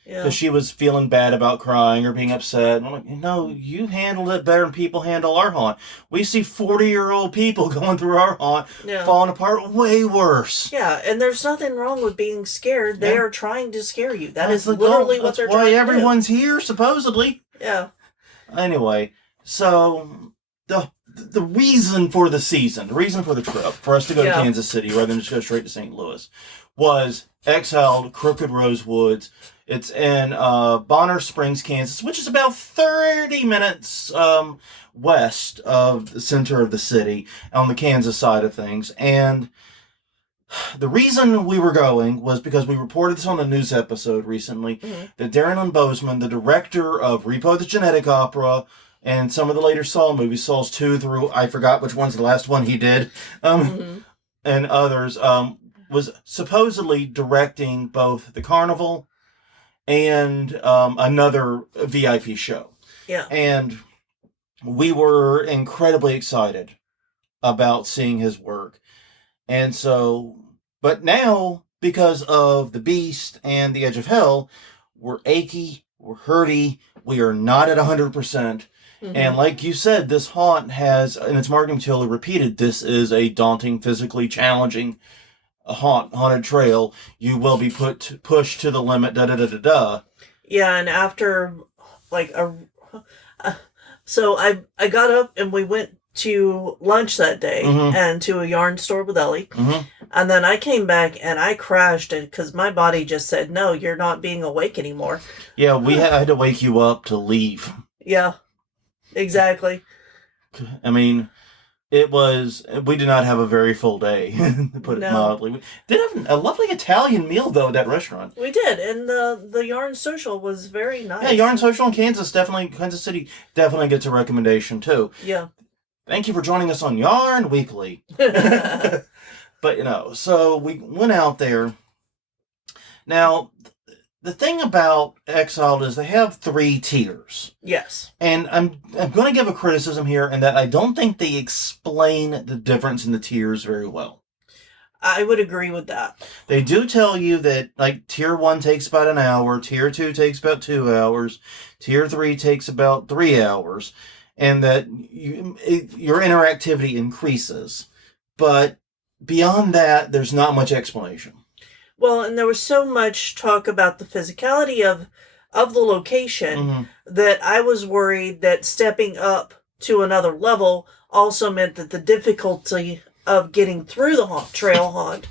Yeah. Because she was feeling bad about crying or being upset. And I'm like, no, you handled it better than people handle our haunt. We see 40-year-old people going through our haunt, Yeah. falling apart way worse. Yeah, and there's nothing wrong with being scared. They Yeah. are trying to scare you. That That's is the literally goal. what they're That's why trying to everyone's here, supposedly. do. Yeah. Anyway, so the reason for the season, the reason for the trip, for us to go to Kansas City rather than just go straight to St. Louis, was Exiled, Crooked Rosewoods. It's in Bonner Springs, Kansas, which is about 30 minutes west of the center of the city on the Kansas side of things. And the reason we were going was because we reported this on a news episode recently that Darren Lynn Bousman, the director of Repo the Genetic Opera and some of the later Saw movies, Saws 2 through, I forgot which one's the last one he did, and others, was supposedly directing both the Carnival and another VIP show. Yeah. And we were incredibly excited about seeing his work. And so, but now, because of The Beast and The Edge of Hell, we're achy, we're hurty, we are not at 100%. And like you said, this haunt has, in its marketing material, repeated, this is a daunting, physically challenging haunted trail. You will be pushed to the limit, da-da-da-da-da. Yeah, and after, like, so I got up and we went to lunch that day and to a yarn store with Ellie. And then I came back and I crashed it because my body just said, no, you're not being awake anymore. Yeah, we had to wake you up to leave. Yeah, exactly. I mean, we did not have a very full day, to put it mildly. We did have a lovely Italian meal, though, at that restaurant. We did, and the Yarn Social was very nice. Yeah, Yarn Social in Kansas City definitely gets a recommendation, too. Yeah. Thank you for joining us on Yarn Weekly. But, so we went out there. Now, the thing about Exiled is they have 3 tiers. Yes. And I'm going to give a criticism here in that I don't think they explain the difference in the tiers very well. I would agree with that. They do tell you that, like, tier 1 takes about an hour, tier 2 takes about 2 hours, tier 3 takes about 3 hours, and that your interactivity increases. But beyond that, there's not much explanation. Well, and there was so much talk about the physicality of the location that I was worried that stepping up to another level also meant that the difficulty of getting through the trail haunt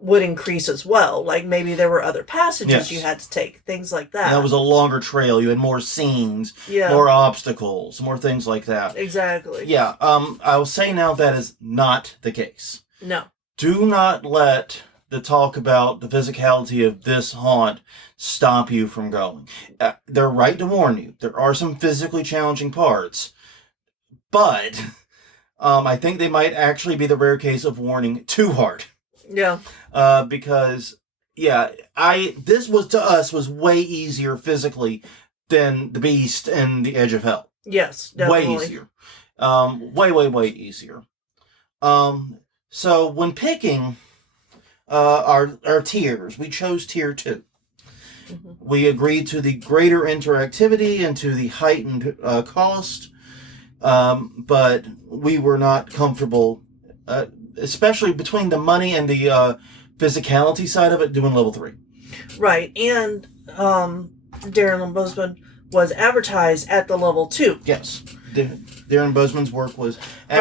would increase as well. Like maybe there were other passages you had to take, things like that. And that was a longer trail. You had more scenes, more obstacles, more things like that. Exactly. Yeah. I will say now that is not the case. No. Do not let the talk about the physicality of this haunt stop you from going. They're right to warn you. There are some physically challenging parts. But I think they might actually be the rare case of warning too hard. Yeah. Because, this was to us was way easier physically than The Beast and The Edge of Hell. Yes, definitely. Way easier. Way easier. So when picking our tiers, we chose tier 2. We agreed to the greater interactivity and to the heightened cost, but we were not comfortable, especially between the money and the physicality side of it, doing level 3. Right, and Darren Lynn Bousman was advertised at the level 2. Yes, Darren Bousman's work was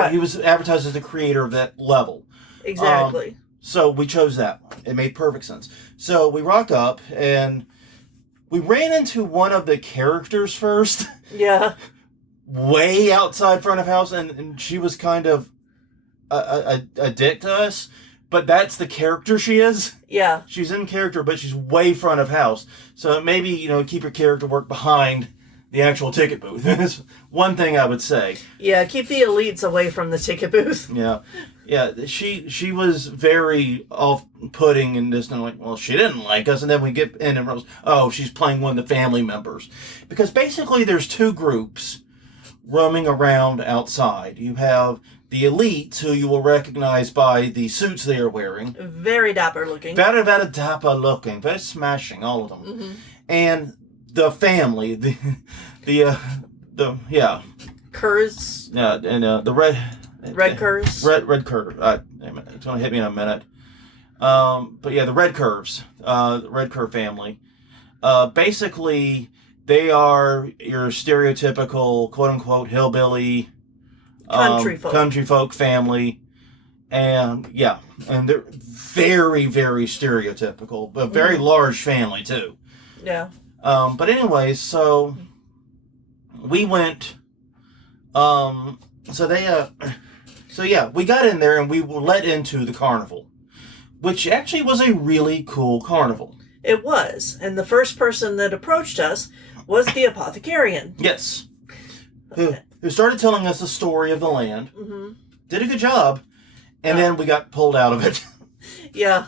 he was advertised as the creator of that level. Exactly. So we chose that one. It made perfect sense. So we rock up, and we ran into one of the characters first. Yeah. Way outside front of house, and she was kind of a dick to us. But that's the character she is. Yeah. She's in character, but she's way front of house. So maybe, keep your character work behind the actual ticket booth. That's one thing I would say. Yeah, keep the elites away from the ticket booth. Yeah. Yeah, she was very off-putting and just like, well, she didn't like us. And then we get in and she's playing one of the family members. Because basically there's 2 groups roaming around outside. You have the elites, who you will recognize by the suits they are wearing. Very dapper looking. Very dapper looking. Very smashing, all of them. and the family, the Curs. yeah, and the Red Curs. red curve. Damn it, it's gonna hit me in a minute. But yeah, the red curves, the red curve family. Basically, they are your stereotypical quote unquote hillbilly country folk family, and yeah, and they're very very stereotypical, but very large family too. Yeah. But anyways, so we went. So they so yeah, we got in there and we were let into the carnival, which actually was a really cool carnival. It was, and the first person that approached us was the apothecarian. Yes. Who started telling us the story of the land. Mm-hmm. Did a good job, and then we got pulled out of it. Yeah.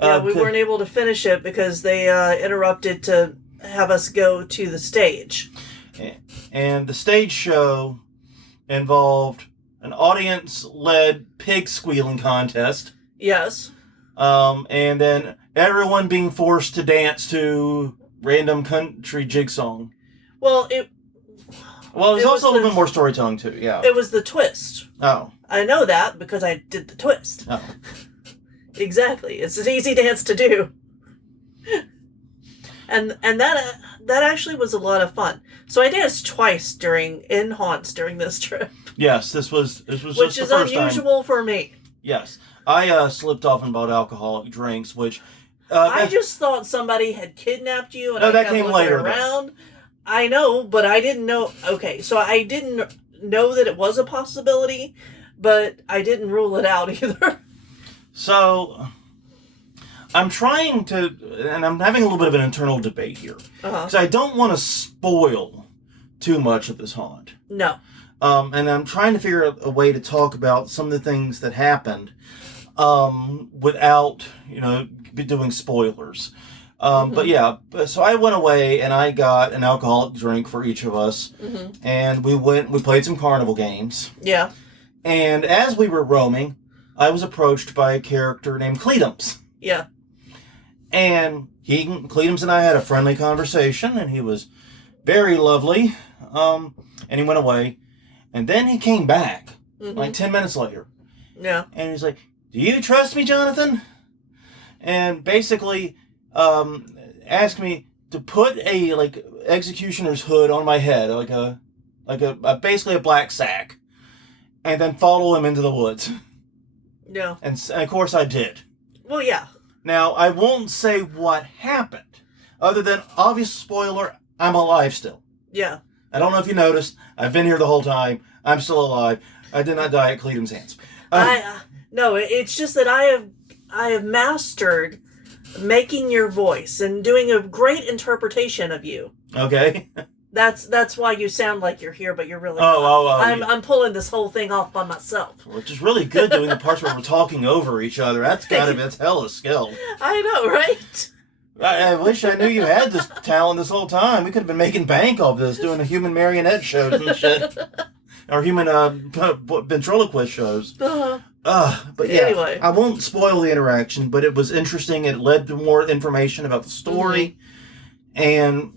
Yeah, we weren't able to finish it because they interrupted to have us go to the stage. And the stage show involved an audience-led pig squealing contest. Yes. And then everyone being forced to dance to random country jig song. Well, there's also a little bit more storytelling too, yeah. It was the twist. Oh. I know that because I did the twist. Oh. Exactly. It's an easy dance to do. And that actually was a lot of fun. So I danced twice in haunts during this trip. Yes, this was just the which is first unusual time. for me. Yes. I slipped off and bought alcoholic drinks, which I just thought somebody had kidnapped you and no, I that kept came looking later, around. I know, but I didn't know. Okay, so I didn't know that it was a possibility, but I didn't rule it out either. So I'm trying to, and I'm having a little bit of an internal debate here. Because I don't want to spoil too much of this haunt. No. And I'm trying to figure out a way to talk about some of the things that happened without, doing spoilers. But yeah, so I went away and I got an alcoholic drink for each of us. Mm-hmm. And we played some carnival games. Yeah. And as we were roaming, I was approached by a character named Cleetums. Yeah. And Cleetums and I had a friendly conversation, and he was very lovely. And he went away. And then he came back, like 10 minutes later. Yeah. And he's like, "Do you trust me, Jonathan?" And basically asked me to put a, executioner's hood on my head, basically a black sack, and then follow him into the woods. Yeah. And of course I did. Well, yeah. Now, I won't say what happened, other than, obvious spoiler, I'm alive still. Yeah. I don't know if you noticed, I've been here the whole time, I'm still alive, I did not die at Cleetum's hands. No, it's just that I have mastered making your voice and doing a great interpretation of you. Okay. That's why you sound like you're here, but you're really not. I'm pulling this whole thing off by myself. Which is really good, doing the parts where we're talking over each other. That's hella skill. I know, right? I wish I knew you had this talent this whole time. We could have been making bank off this, doing a human marionette shows and shit. Or human ventriloquist shows. But yeah, anyway. I won't spoil the interaction, but it was interesting. It led to more information about the story. Mm-hmm. And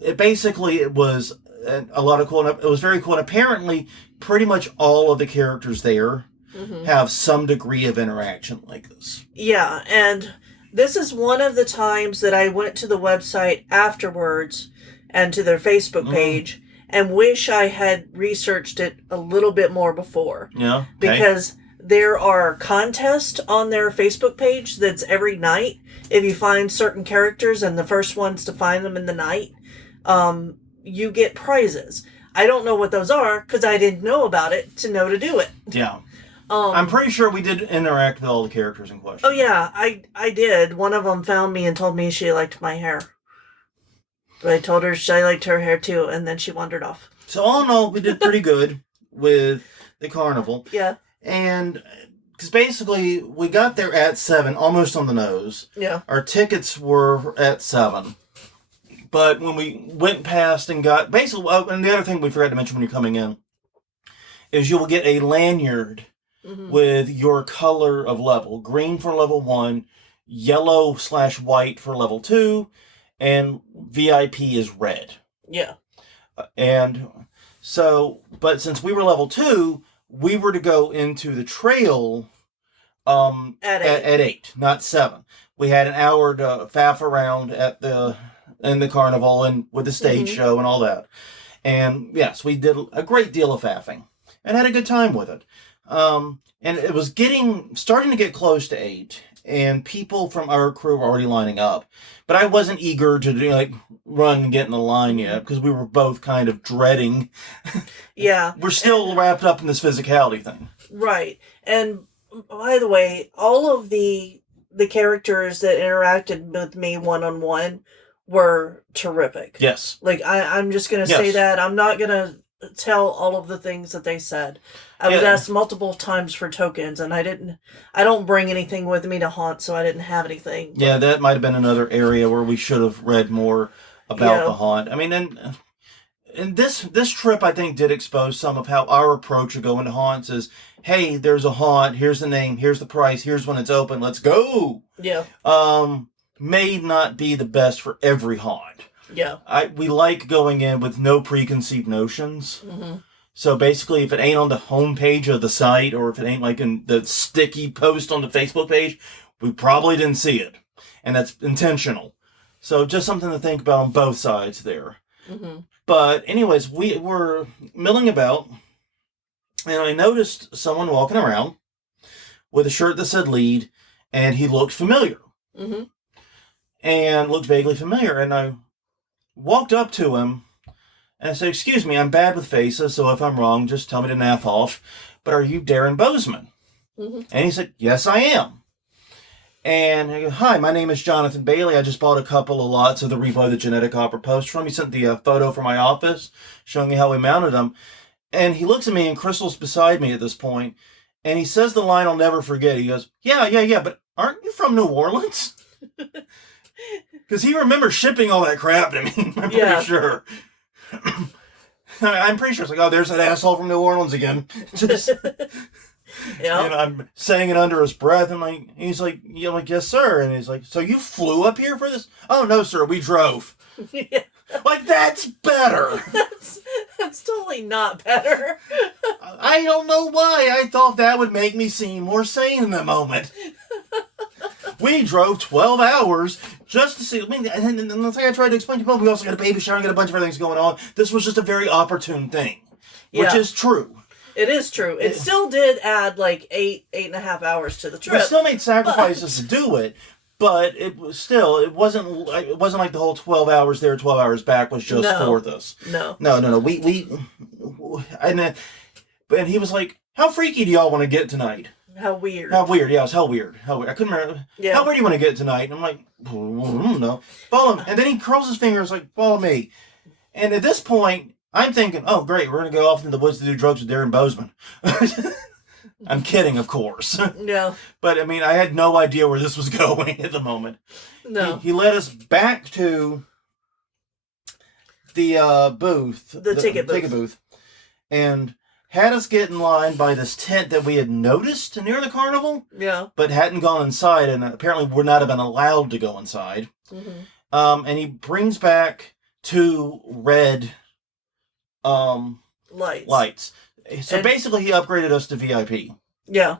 it was a lot of cool. It was very cool. And apparently, pretty much all of the characters there have some degree of interaction like this. Yeah, and this is one of the times that I went to the website afterwards and to their Facebook page and wish I had researched it a little bit more before. Yeah. Okay. Because there are contests on their Facebook page that's every night. If you find certain characters and the first ones to find them in the night, you get prizes. I don't know what those are because I didn't know about it to know to do it. Yeah. I'm pretty sure we did interact with all the characters in question. Oh yeah, I did. One of them found me and told me she liked my hair. But I told her I liked her hair too, and then she wandered off. So all in all, we did pretty good with the carnival. Yeah. And because basically we got there at 7, almost on the nose. Yeah. Our tickets were at 7. But when we went past and got... Basically, and the other thing we forgot to mention when you're coming in is you will get a lanyard with your color of level. Green for level 1, yellow/white for level 2, and VIP is red. Yeah. And so, but since we were level 2, we were to go into the trail at 8, not 7. We had an hour to faff around in the carnival and with the stage show and all that. And yes, we did a great deal of faffing and had a good time with it. And it was starting to get close to 8, and people from our crew were already lining up. But I wasn't eager to run and get in the line yet, because we were both kind of dreading. Yeah. We're still wrapped up in this physicality thing. Right. And by the way, all of the characters that interacted with me one-on-one were terrific. Yes. Like, I'm just going to say that. I'm not going to tell all of the things that they said. I was asked multiple times for tokens, and I don't bring anything with me to haunt, so I didn't have anything. Yeah, that might have been another area where we should have read more about the haunt. I mean, and this trip, I think, did expose some of how our approach of going to haunts is, hey, there's a haunt, here's the name, here's the price, here's when it's open, let's go. Yeah. May not be the best for every haunt. Yeah. We like going in with no preconceived notions. Mm-hmm. So basically, if it ain't on the homepage of the site, or if it ain't like in the sticky post on the Facebook page, we probably didn't see it. And that's intentional. So just something to think about on both sides there. Mm-hmm. But anyways, we were milling about, and I noticed someone walking around with a shirt that said lead, and he looked familiar. Mm-hmm. And looked vaguely familiar, and I walked up to him, and I said, excuse me, I'm bad with faces, so if I'm wrong, just tell me to naff off, but are you Darren Bousman? Mm-hmm. And he said, yes, I am. And I go, hi, my name is Jonathan Bailey. I just bought a couple of lots of the Repo the Genetic Opera post from. He sent the photo from my office, showing me how we mounted them. And he looks at me, and Crystal's beside me at this point, and he says the line I'll never forget. He goes, yeah, but aren't you from New Orleans? Because he remembers shipping all that crap to me, I'm pretty sure. I'm pretty sure it's like, oh, there's that asshole from New Orleans again. Just, I'm saying it under his breath, and he's like, yes, sir. And he's like, so you flew up here for this? Oh, no, sir, we drove. Yeah. Like, that's better. That's totally not better. I don't know why. I thought that would make me seem more sane in the moment. We drove 12 hours just to see. I mean, and like I tried to explain to people, we also got a baby shower and got a bunch of other things going on. This was just a very opportune thing, which is true. It is true. It still did add like 8.5 hours to the trip. We still made sacrifices to do it, but it wasn't like the whole 12 hours there, 12 hours back was just for this. No. And he was like, how freaky do y'all want to get tonight? How weird. Yeah, it was hell weird. How weird. I couldn't remember. Yeah. How weird do you want to get tonight? And I'm like, I don't know. Follow him. And then he curls his fingers like, follow me. And at this point, I'm thinking, oh, great, we're going to go off into the woods to do drugs with Darren Bousman. I'm kidding, of course. Yeah. But, I mean, I had no idea where this was going at the moment. No. He led us back to the booth. The ticket booth. And had us get in line by this tent that we had noticed near the carnival. Yeah. But hadn't gone inside, and apparently would not have been allowed to go inside. Mm-hmm. And he brings back 2 red lights. So basically he upgraded us to VIP. Yeah.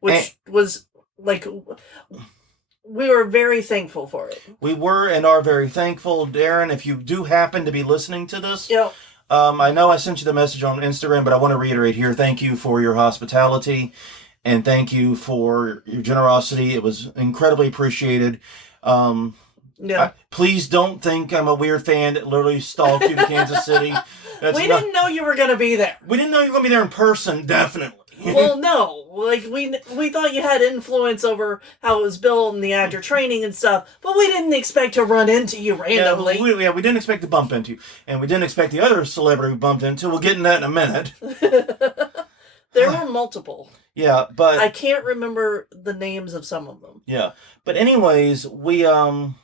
Which was like, we were very thankful for it. We were and are very thankful. Darren, if you do happen to be listening to this, I know I sent you the message on Instagram, but I want to reiterate here, thank you for your hospitality and thank you for your generosity. It was incredibly appreciated. Please don't think I'm a weird fan that literally stalked you to Kansas City. We didn't know you were going to be there. We didn't know you were going to be there in person, definitely. Well, no. Like, we thought you had influence over how it was built and the actor training and stuff, but we didn't expect to run into you randomly. We didn't expect to bump into you. And we didn't expect the other celebrity we bumped into. We'll get into that in a minute. There were multiple. Yeah, but I can't remember the names of some of them. Yeah. But anyways, we go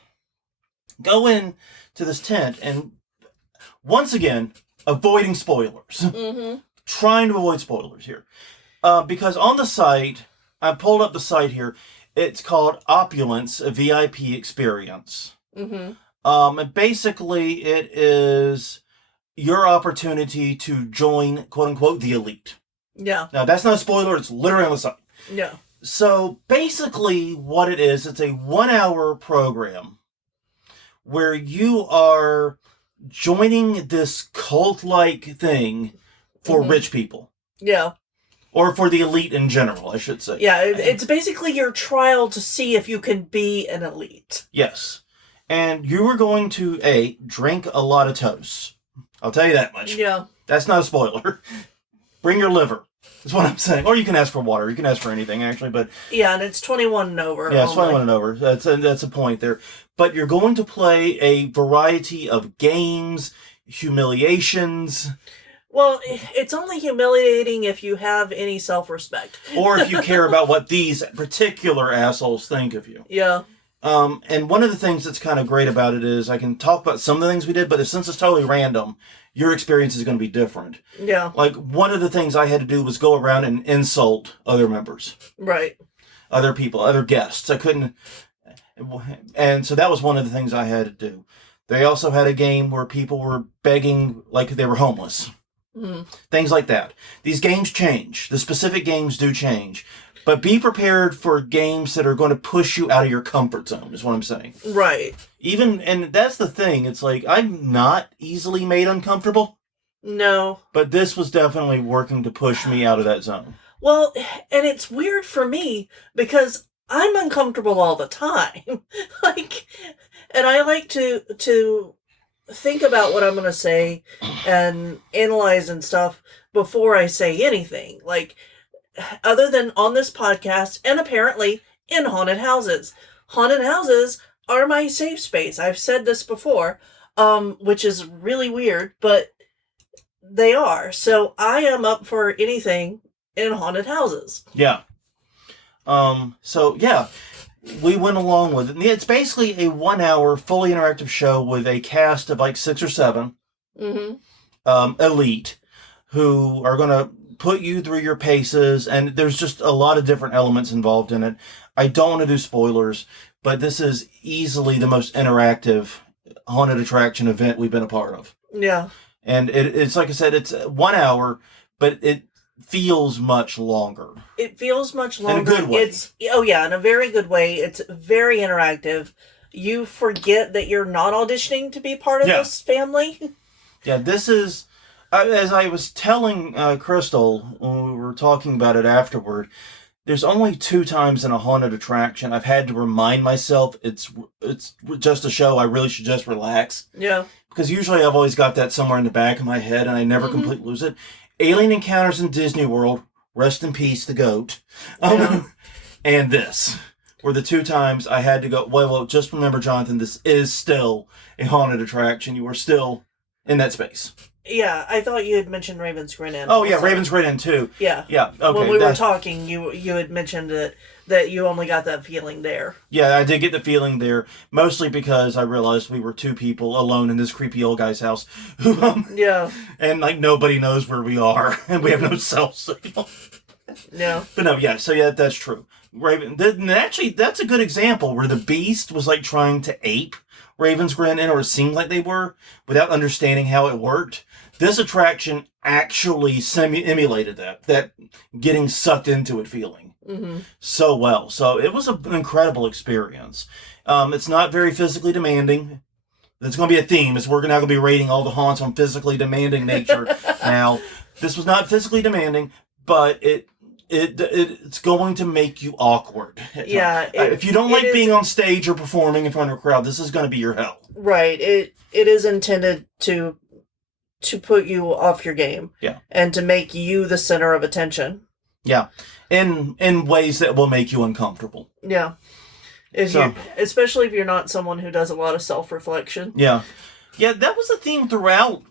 in to this tent, and once again, avoiding spoilers. Mm-hmm. Trying to avoid spoilers here. Because on the site, I pulled up the site here, it's called Opulence, a VIP Experience. Mm-hmm. And basically, it is your opportunity to join, quote unquote, the elite. Yeah. Now, that's not a spoiler, it's literally on the site. Yeah. So, basically, what it is, it's a 1 hour program where you are joining this cult like thing for rich people. Yeah. Or for the elite in general, I should say. Yeah, it's basically your trial to see if you can be an elite. Yes. And you are going to, drink a lot of toast. I'll tell you that much. Yeah. That's not a spoiler. Bring your liver. That's what I'm saying. Or you can ask for water. You can ask for anything, actually. But yeah, and it's 21 and over. Yeah, it's 21 and over. That's a point there. But you're going to play a variety of games, humiliations. Well, it's only humiliating if you have any self-respect. Or if you care about what these particular assholes think of you. Yeah. And one of the things that's kind of great about it is I can talk about some of the things we did, but since it's totally random, your experience is going to be different. Yeah. Like, one of the things I had to do was go around and insult other members. Right. Other people, other guests. I couldn't... And so that was one of the things I had to do. They also had a game where people were begging like they were homeless. Things like that. These games change. The specific games do change. But be prepared for games that are going to push you out of your comfort zone, is what I'm saying. Right. And that's the thing. It's like, I'm not easily made uncomfortable. No. But this was definitely working to push me out of that zone. Well, and it's weird for me because I'm uncomfortable all the time. And I like to think about what I'm going to say and analyze and stuff before I say anything. Like, other than on this podcast and apparently in haunted houses. Haunted houses are my safe space. I've said this before, which is really weird, but they are. So I am up for anything in haunted houses. Yeah. We went along with it. And it's basically a 1 hour fully interactive show with a cast of like 6 or 7 elite who are going to put you through your paces, and there's just a lot of different elements involved in it. I don't want to do spoilers, but this is easily the most interactive haunted attraction event we've been a part of. Yeah. And it's like I said, it's 1 hour, but it feels much longer. It feels much longer. In a good way. In a very good way. It's very interactive. You forget that you're not auditioning to be part of this family. Yeah, this is... as I was telling Crystal when we were talking about it afterward, there's only 2 times in a haunted attraction I've had to remind myself it's just a show. I really should just relax. Yeah. Because usually I've always got that somewhere in the back of my head and I never completely lose it. Alien Encounters in Disney World, rest in peace, the goat. And this were the 2 times I had to go, well, just remember, Jonathan, this is still a haunted attraction. You are still in that space. Yeah, I thought you had mentioned Raven's Grin Inn. Oh, yeah, Raven's Grin Inn, too. Yeah. Yeah, okay. When we were talking, you had mentioned that you only got that feeling there. Yeah, I did get the feeling there, mostly because I realized we were 2 people alone in this creepy old guy's house. Yeah. And, like, nobody knows where we are, and we have no cell signal. Yeah. But no, yeah, so yeah, that's true. Raven, actually, that's a good example where the Beast was, like, trying to ape Raven's Grin Inn, or it seemed like they were, without understanding how it worked. This attraction actually emulated that getting sucked into it feeling so well. So it was an incredible experience. It's not very physically demanding. It's going to be a theme. We're now going to be rating all the haunts on physically demanding nature. Now, this was not physically demanding, but it's going to make you awkward. Yeah. If you don't like being on stage or performing in front of a crowd, this is going to be your hell. Right. It is intended to put you off your game. Yeah. And to make you the center of attention. Yeah. In ways that will make you uncomfortable. Yeah. Especially if you're not someone who does a lot of self-reflection. Yeah. Yeah, that was the theme throughout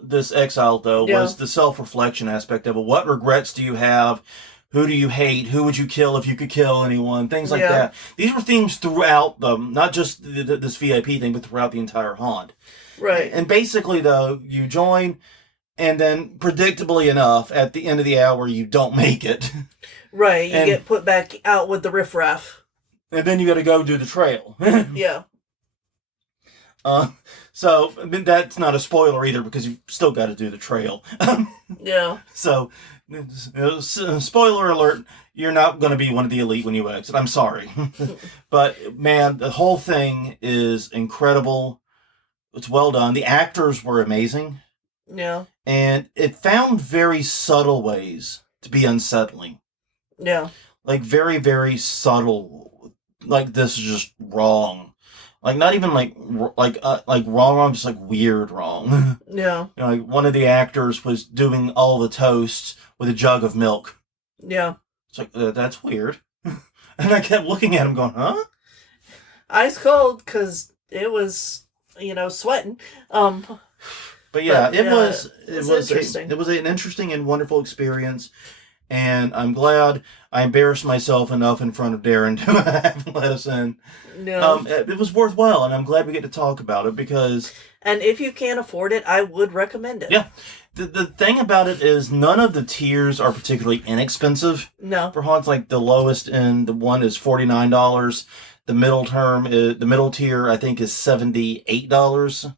this Exiled, though, was the self-reflection aspect of it. What regrets do you have? Who do you hate? Who would you kill if you could kill anyone? Things like that. These were themes throughout, not just this VIP thing, but throughout the entire haunt. Right. And basically, though, you join, and then, predictably enough, at the end of the hour, you don't make it. Right, you get put back out with the riffraff. And then you got to go do the trail. Yeah. So I mean, that's not a spoiler either because you've still got to do the trail. Yeah. So, spoiler alert, you're not going to be one of the elite when you exit. I'm sorry. But, man, the whole thing is incredible. It's well done. The actors were amazing. Yeah. And it found very subtle ways to be unsettling. Yeah. Like, very, very subtle. Like, this is just wrong. Like, not even like wrong, just like weird wrong. Yeah. You know, like one of the actors was doing all the toasts with a jug of milk. Yeah. It's like, that's weird. And I kept looking at him going, huh? Ice cold, because it was, sweating. But yeah, it was interesting. It was an interesting and wonderful experience. And I'm glad I embarrassed myself enough in front of Darren to have let us in. Yeah. It was worthwhile, and I'm glad we get to talk about it because... And if you can't afford it, I would recommend it. Yeah. The thing about it is none of the tiers are particularly inexpensive. No. For haunts, like the lowest end, the one is $49. The middle tier, I think, is $78.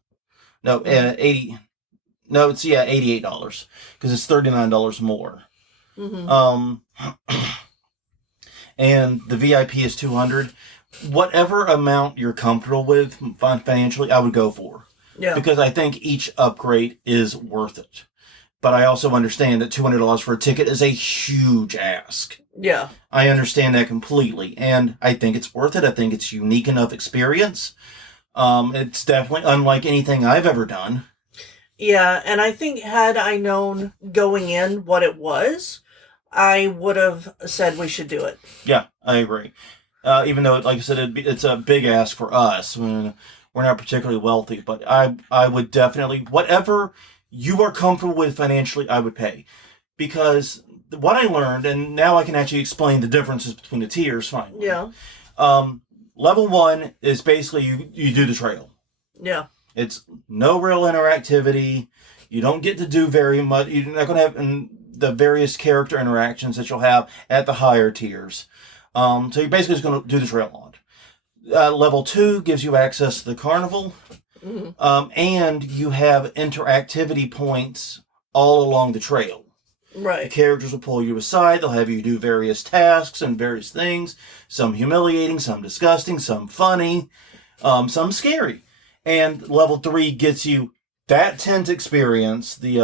No, 80. No, it's $88 because it's $39 more. And the VIP is $200. Whatever amount you're comfortable with financially, I would go for. Yeah. Because I think each upgrade is worth it. But I also understand that $200 for a ticket is a huge ask. Yeah. I understand that completely. And I think it's worth it. I think it's a unique enough experience. It's definitely unlike anything I've ever done. Yeah, and I think had I known going in what it was, I would have said we should do it. Yeah, I agree. Even though, like I said, it's a big ask for us. I mean, we're not particularly wealthy, but I would definitely, whatever you are comfortable with financially, I would pay. Because what I learned, and now I can actually explain the differences between the tiers finally. Yeah. Level 1 is basically you do the trail. Yeah. It's no real interactivity. You don't get to do very much. You're not going to have the various character interactions that you'll have at the higher tiers. So you're basically just going to do the trail on. Level 2 gives you access to the carnival. And you have interactivity points all along the trail. Right. The characters will pull you aside. They'll have you do various tasks and various things. Some humiliating, some disgusting, some funny, some scary. And level 3 gets you that tent experience, the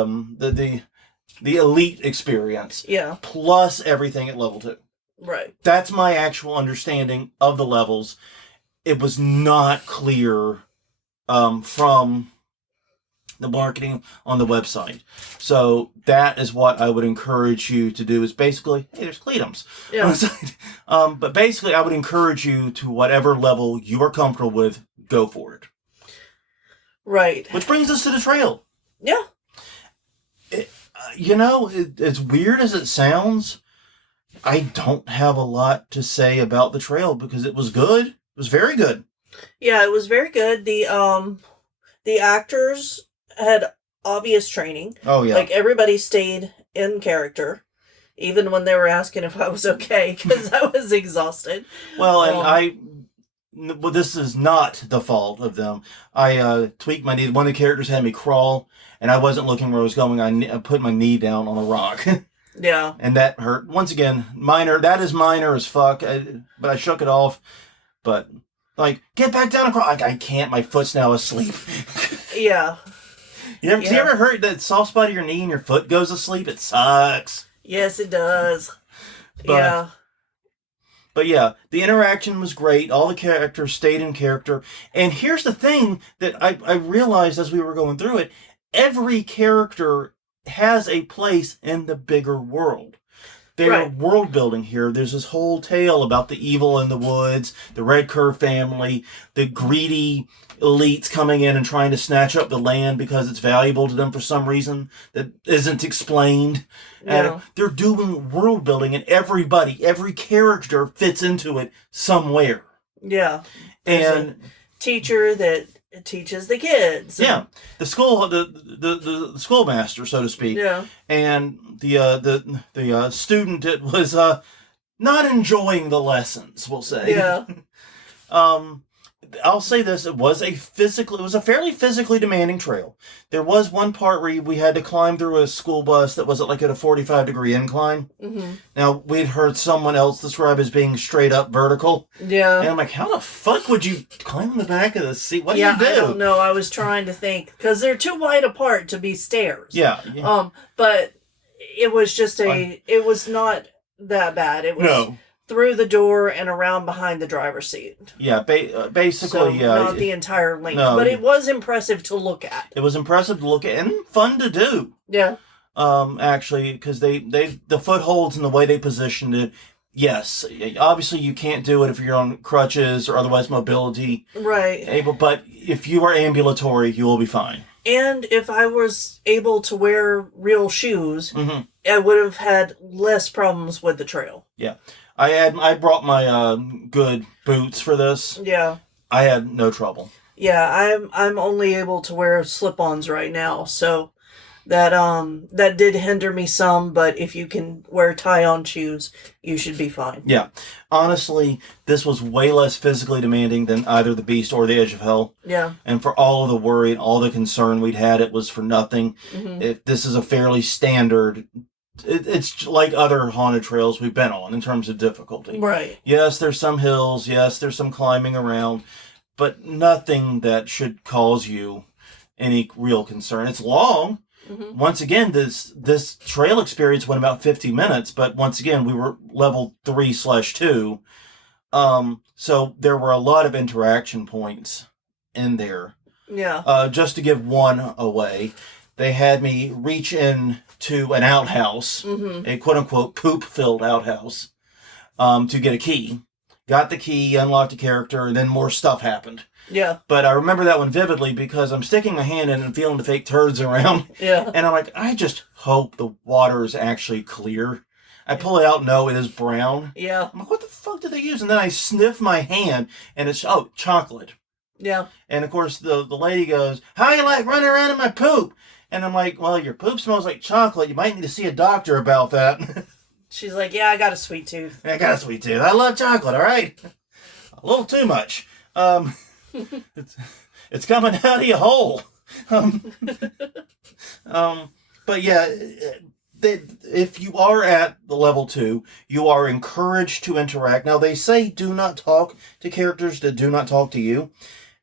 elite experience. Yeah. Plus everything at level 2. Right. That's my actual understanding of the levels. It was not clear from the marketing on the website. So that is what I would encourage you to do is basically, hey, there's Cleetums. Yeah. But basically I would encourage you to whatever level you are comfortable with, go for it. Right. Which brings us to the trail. Yeah. As weird as it sounds, I don't have a lot to say about the trail because it was good. It was very good. Yeah, it was very good. The actors had obvious training. Oh, yeah. Like, everybody stayed in character, even when they were asking if I was okay, because I was exhausted. Well, and this is not the fault of them. I tweaked my knee. One of the characters had me crawl, and I wasn't looking where I was going. I put my knee down on a rock. Yeah. And that hurt. Once again, minor. That is minor as fuck. But I shook it off. But, like, get back down and crawl. I can't. My foot's now asleep. Yeah. You ever heard that soft spot of your knee and your foot goes asleep? It sucks. Yes, it does. But yeah, the interaction was great. All the characters stayed in character. And here's the thing that I realized as we were going through it. Every character has a place in the bigger world. They're world building here. There's this whole tale about the evil in the woods, the Red Curve family, the greedy elites coming in and trying to snatch up the land because it's valuable to them for some reason that isn't explained. Yeah. And they're doing world building, and every character fits into it somewhere. Yeah. And teacher that teaches the kids. Yeah, the schoolmaster, so to speak. Yeah. And the student that was not enjoying the lessons, we'll say. Yeah. I'll say this: it was a fairly physically demanding trail. There was one part where we had to climb through a school bus that was at a 45-degree incline. Mm-hmm. Now we'd heard someone else describe as being straight up vertical. Yeah. And I'm like, how the fuck would you climb on the back of the seat? What do yeah, you do? I don't know. I was trying to think because they're too wide apart to be stairs. Yeah. But it was just it was not that bad. It was through the door and around behind the driver's seat. Yeah, basically, so not the entire length, no, but it was impressive to look at. It was impressive to look at and fun to do. Yeah. Actually, because the footholds and the way they positioned it. Yes, obviously you can't do it if you're on crutches or otherwise mobility able. But if you are ambulatory, you will be fine. And if I was able to wear real shoes, mm-hmm. I would have had less problems with the trail. Yeah. I brought my good boots for this. Yeah. I had no trouble. Yeah, I'm only able to wear slip-ons right now, so that did hinder me some, but if you can wear tie-on shoes, you should be fine. Yeah. Honestly, this was way less physically demanding than either the Beast or the Edge of Hell. Yeah. And for all of the worry and all the concern we'd had, it was for nothing. Mm-hmm. This is a fairly standard. It's like other haunted trails we've been on in terms of difficulty. Right. Yes, there's some hills. Yes, there's some climbing around, but nothing that should cause you any real concern. It's long. Mm-hmm. Once again, this trail experience went about 50 minutes, but once again, we were level 3/2. So there were a lot of interaction points in there. Yeah. Just to give one away, they had me reach in to an outhouse, mm-hmm. a quote-unquote poop-filled outhouse, to get a key. Got the key, unlocked the character, and then more stuff happened. Yeah. But I remember that one vividly because I'm sticking my hand in and feeling the fake turds around. Yeah. And I'm like, I just hope the water is actually clear. I pull it out, no, it is brown. Yeah. I'm like, what the fuck did they use? And then I sniff my hand, and it's, chocolate. Yeah. And of course, the lady goes, how you like running around in my poop? And I'm like, well, your poop smells like chocolate. You might need to see a doctor about that. She's like, yeah, I got a sweet tooth. I got a sweet tooth. I love chocolate, all right? A little too much. It's coming out of your hole. But yeah, if you are at the level 2, you are encouraged to interact. Now, they say do not talk to characters that do not talk to you.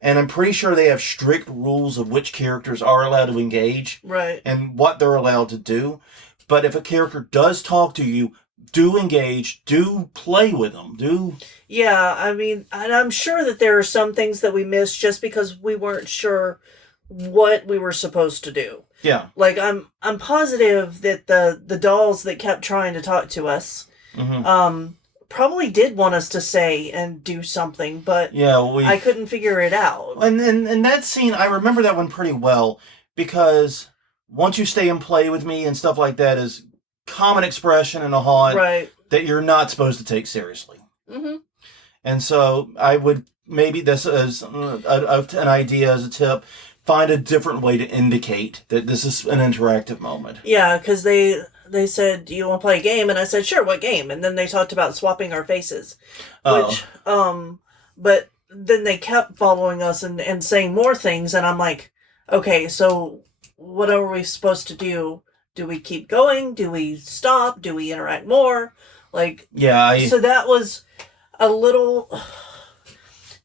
And I'm pretty sure they have strict rules of which characters are allowed to engage. Right. And what they're allowed to do. But if a character does talk to you, do engage, do play with them, do... Yeah, I mean, and I'm sure that there are some things that we missed just because we weren't sure what we were supposed to do. Yeah. Like, I'm positive that the dolls that kept trying to talk to us, mm-hmm. Probably did want us to say and do something, but yeah, I couldn't figure it out. And that scene, I remember that one pretty well, because once you stay and play with me and stuff like that is common expression in a haunt that you're not supposed to take seriously. Mm-hmm. And so I would, maybe this is an idea as a tip, find a different way to indicate that this is an interactive moment. Yeah, because they said, do you want to play a game? And I said, sure, what game? And then they talked about swapping our faces. Which, but then they kept following us and saying more things. And I'm like, okay, so what are we supposed to do? Do we keep going? Do we stop? Do we interact more? Like, yeah, so that was a little,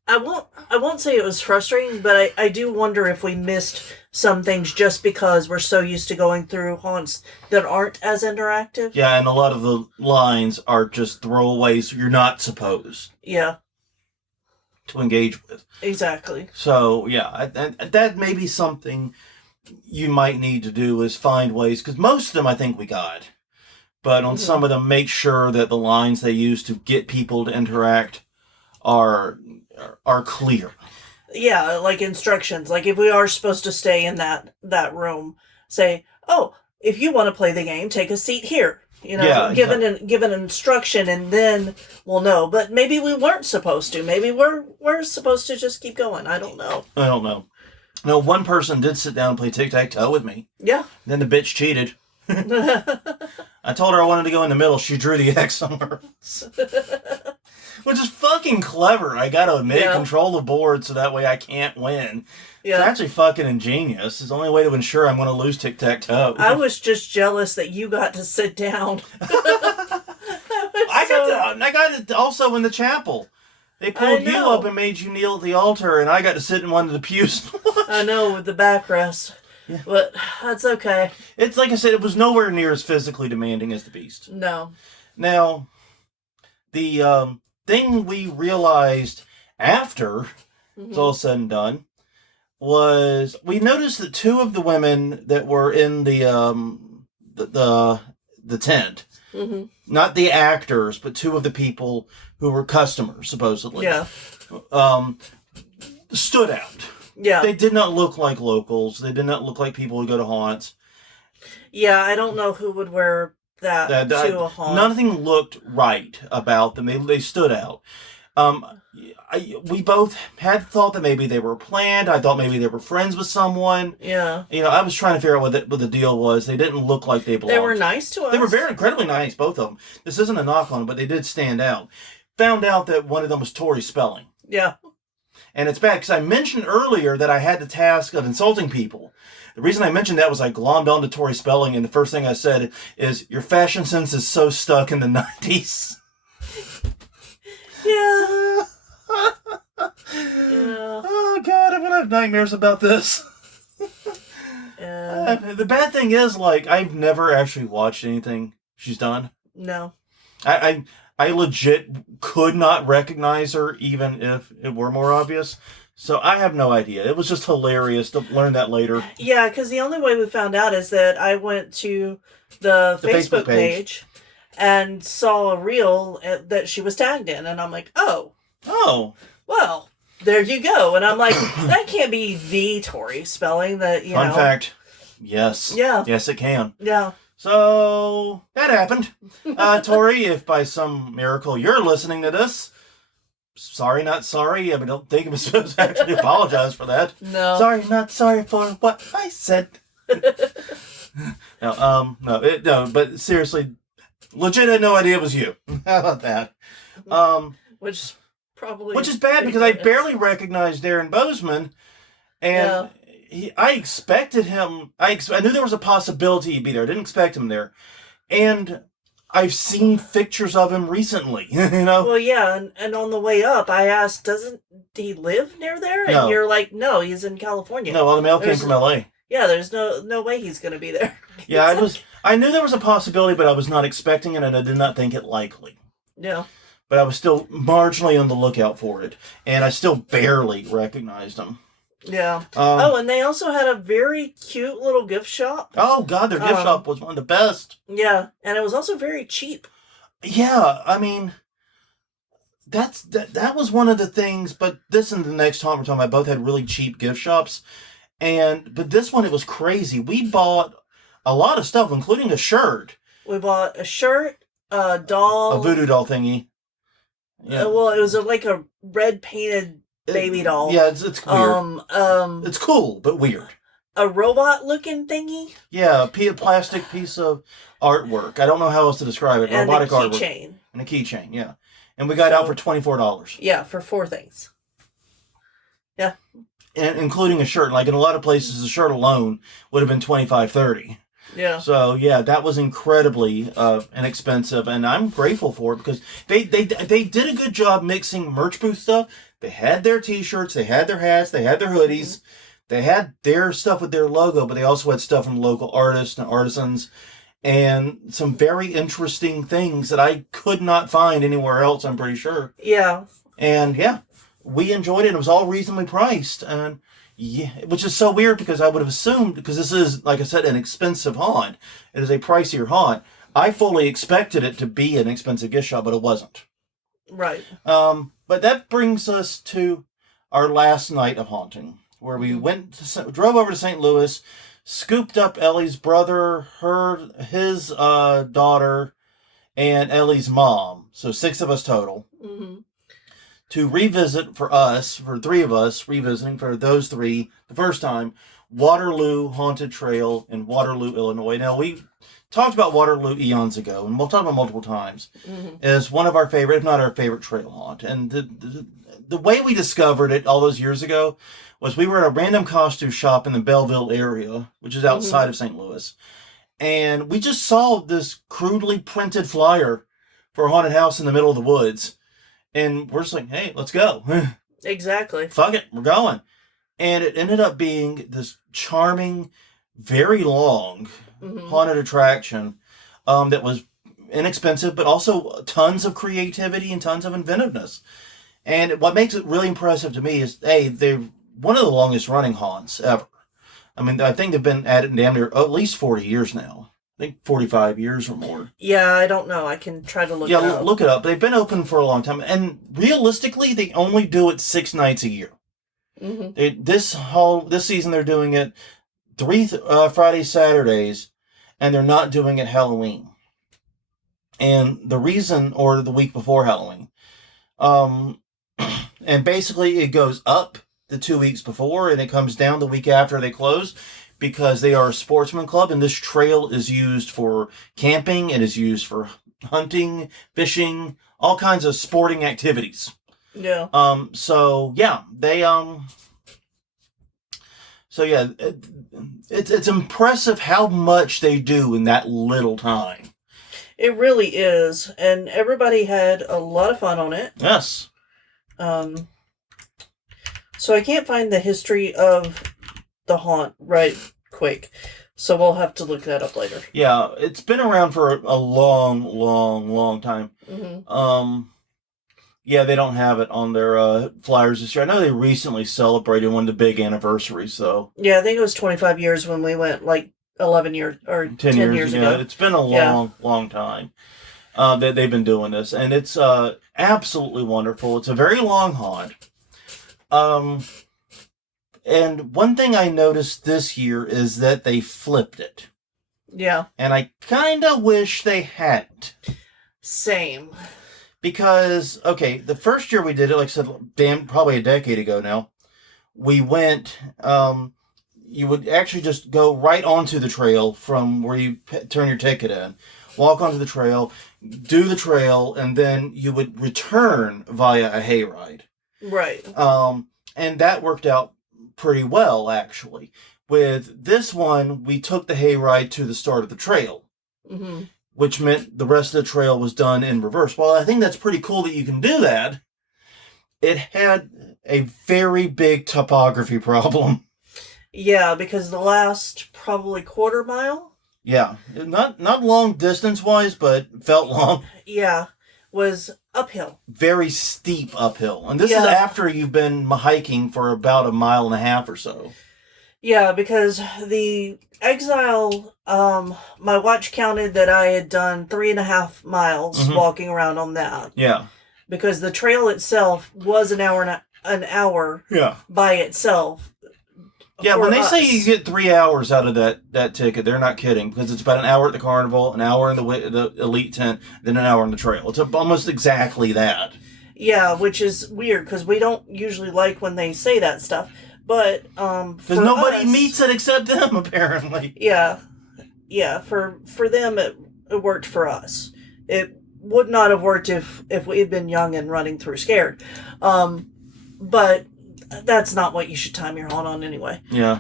I won't say it was frustrating, but I do wonder if we missed some things just because we're so used to going through haunts that aren't as interactive. Yeah, and a lot of the lines are just throwaways you're not supposed to engage with. Exactly. So, yeah, that may be something you might need to do is find ways, because most of them I think we got. But on some of them, make sure that the lines they use to get people to interact are clear. Yeah, like instructions. Like if we are supposed to stay in that room, say, oh, if you want to play the game, take a seat here. You know, give an instruction, and then we'll know. But maybe we weren't supposed to. Maybe we're supposed to just keep going. I don't know. No, one person did sit down and play tic-tac-toe with me. Yeah. Then the bitch cheated. I told her I wanted to go in the middle. She drew the X somewhere. Which is fucking clever, I gotta admit. Yeah. Control the board so that way I can't win. It's Yeah. actually fucking ingenious. It's the only way to ensure I'm going to lose tic-tac-toe. I was just jealous that you got to sit down. I got it also in the chapel. They pulled you up and made you kneel at the altar, and I got to sit in one of the pews. I know, with the backrest. Yeah. But that's okay. It's like I said, it was nowhere near as physically demanding as the Beast. No. Now, the thing we realized after it's all said and done was we noticed that two of the women that were in the tent, not the actors, but two of the people who were customers, supposedly, stood out. Yeah. They did not look like locals. They did not look like people who go to haunts. Yeah, I don't know who would wear that to a haunt. Nothing looked right about them. They stood out. We both had thought that maybe they were planned. I thought maybe they were friends with someone. Yeah. I was trying to figure out what the deal was. They didn't look like they belonged. They were nice to us. They were very incredibly nice, both of them. This isn't a knock on them, but they did stand out. Found out that one of them was Tori Spelling. Yeah. And it's bad because I mentioned earlier that I had the task of insulting people. The reason I mentioned that was I glommed onto Tori Spelling, and the first thing I said is, "Your fashion sense is so stuck in the 90s." Yeah. Oh, God, I'm going to have nightmares about this. The bad thing is, I've never actually watched anything she's done. No. I legit could not recognize her even if it were more obvious. So I have no idea. It was just hilarious to learn that later. Yeah, because the only way we found out is that I went to the Facebook page and saw a reel that she was tagged in. And I'm like, oh, well, there you go. And I'm like, that can't be the Tori Spelling that, Fun fact. Yes. Yeah. Yes, it can. Yeah. So that happened. Tori, if by some miracle you're listening to this, sorry, not sorry. I mean, don't think I'm supposed to actually apologize for that. No. Sorry, not sorry for what I said. No, but seriously, legit had no idea it was you. How about that? Which is bad because I barely recognized Darren Bousman, and I expected him. I knew there was a possibility he'd be there. I didn't expect him there, and I've seen pictures of him recently. Well, yeah, and on the way up, I asked, "Doesn't he live near there?" And you're like, "No, he's in California." No, well, the mail came from L.A. Yeah, there's no way he's going to be there. Yeah, I knew there was a possibility, but I was not expecting it, and I did not think it likely. Yeah. But I was still marginally on the lookout for it, and I still barely recognized him. Yeah. And they also had a very cute little gift shop. Oh, God, their gift shop was one of the best. Yeah, and it was also very cheap. Yeah, I mean, that was one of the things, but this and the next haunt we're talking about both had really cheap gift shops. But this one, it was crazy. We bought a lot of stuff, including a shirt. We bought a shirt, a doll. A voodoo doll thingy. Yeah. Well, it was like a red painted baby doll. Yeah, it's weird. It's cool, but weird. A robot looking thingy. Yeah, a plastic piece of artwork. I don't know how else to describe it. And robotic a keychain. Artwork. And a keychain, yeah. And we got out for $24. Yeah, for 4 things. Yeah. And including a shirt. Like in a lot of places, a shirt alone would have been $25-$30. Yeah. So yeah, that was incredibly inexpensive, and I'm grateful for it because they did a good job mixing merch booth stuff. They had their T-shirts, they had their hats, they had their hoodies, they had their stuff with their logo, but they also had stuff from local artists and artisans, and some very interesting things that I could not find anywhere else. I'm pretty sure. Yeah. And yeah, we enjoyed it. It was all reasonably priced, and. Yeah, which is so weird because I would have assumed, because this is, like I said, an expensive haunt. It is a pricier haunt. I fully expected it to be an expensive gift shop, but it wasn't. Right. But that brings us to our last night of haunting, where we drove over to St. Louis, scooped up Ellie's brother, his daughter, and Ellie's mom. So 6 of us total. Mm-hmm. To revisit for 3 of us, revisiting for those 3 the first time, Waterloo Haunted Trail in Waterloo, Illinois. Now, we talked about Waterloo eons ago, and we'll talk about multiple times, as one of our favorite, if not our favorite, trail haunt. And the way we discovered it all those years ago was we were at a random costume shop in the Belleville area, which is outside of St. Louis. And we just saw this crudely printed flyer for a haunted house in the middle of the woods. And we're just like, hey, let's go. Exactly. Fuck it, we're going. And it ended up being this charming, very long haunted attraction that was inexpensive, but also tons of creativity and tons of inventiveness. And what makes it really impressive to me is, hey, they're one of the longest running haunts ever. I mean, I think they've been at it damn near at least 40 years now. I think 45 years or more. Yeah, I don't know. I can try to look it up. Yeah, look it up. They've been open for a long time. And realistically, they only do it 6 nights a year. This season, they're doing it 3 Fridays, Saturdays, and they're not doing it Halloween. And the reason, or the week before Halloween. And basically, it goes up the 2 weeks before, and it comes down the week after they close, because they are a sportsman club, and this trail is used for camping, it is used for hunting, fishing, all kinds of sporting activities. Yeah. So yeah, they so yeah, it's impressive how much they do in that little time. It really is, and everybody had a lot of fun on it. Yes. So I can't find the history of the haunt right quick, so we'll have to look that up later. Yeah, it's been around for a long time. Yeah, they don't have it on their flyers this year. I know they recently celebrated one of the big anniversaries, so. Yeah, I think it was 25 years when we went, like 11 years or 10 years ago. Yeah, it's been a long time that they've been doing this, and it's absolutely wonderful. It's a very long haunt. And one thing I noticed this year is that they flipped it. Yeah. And I kind of wish they hadn't. Same. Because, okay, the first year we did it, like I said, probably a decade ago now, we went, you would actually just go right onto the trail from where you turn your ticket in, walk onto the trail, do the trail, and then you would return via a hayride. Right. And that worked out pretty well, actually. With this one, we took the hayride to the start of the trail. Which meant the rest of the trail was done in reverse. Well, I think that's pretty cool that you can do that. It had a very big topography problem. Yeah, because the last probably quarter mile. Yeah, not long distance-wise, but felt long. Yeah, was uphill. Very steep uphill. And this is after you've been hiking for about a mile and a half or so. Yeah, because the Exile, my watch counted that I had done 3.5 miles walking around on that. Yeah. Because the trail itself was an hour by itself. Yeah, when they say you get 3 hours out of that ticket, they're not kidding, because it's about an hour at the carnival, an hour in the elite tent, then an hour on the trail. It's almost exactly that. Yeah, which is weird, because we don't usually like when they say that stuff. But, because nobody meets it except them, apparently. Yeah. Yeah, for them, it worked for us. It would not have worked if we had been young and running through scared. But that's not what you should time your haunt on anyway. Yeah.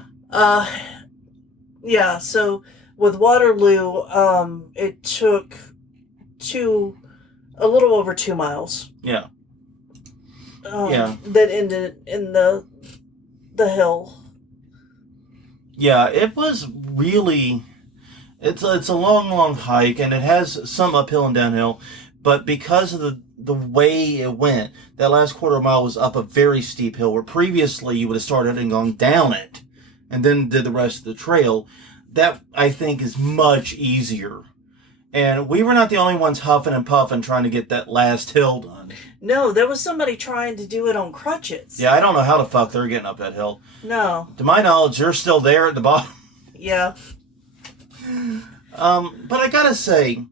Yeah, so with Waterloo, it took a little over 2 miles. Yeah. That ended in the hill. Yeah, it was really, it's a long hike, and it has some uphill and downhill, but because of the way it went, that last quarter mile was up a very steep hill, where previously you would have started and gone down it and then did the rest of the trail. That, I think, is much easier. And we were not the only ones huffing and puffing trying to get that last hill done. No, there was somebody trying to do it on crutches. Yeah, I don't know how the fuck they're getting up that hill. No. To my knowledge, you're still there at the bottom. Yeah. But I gotta say,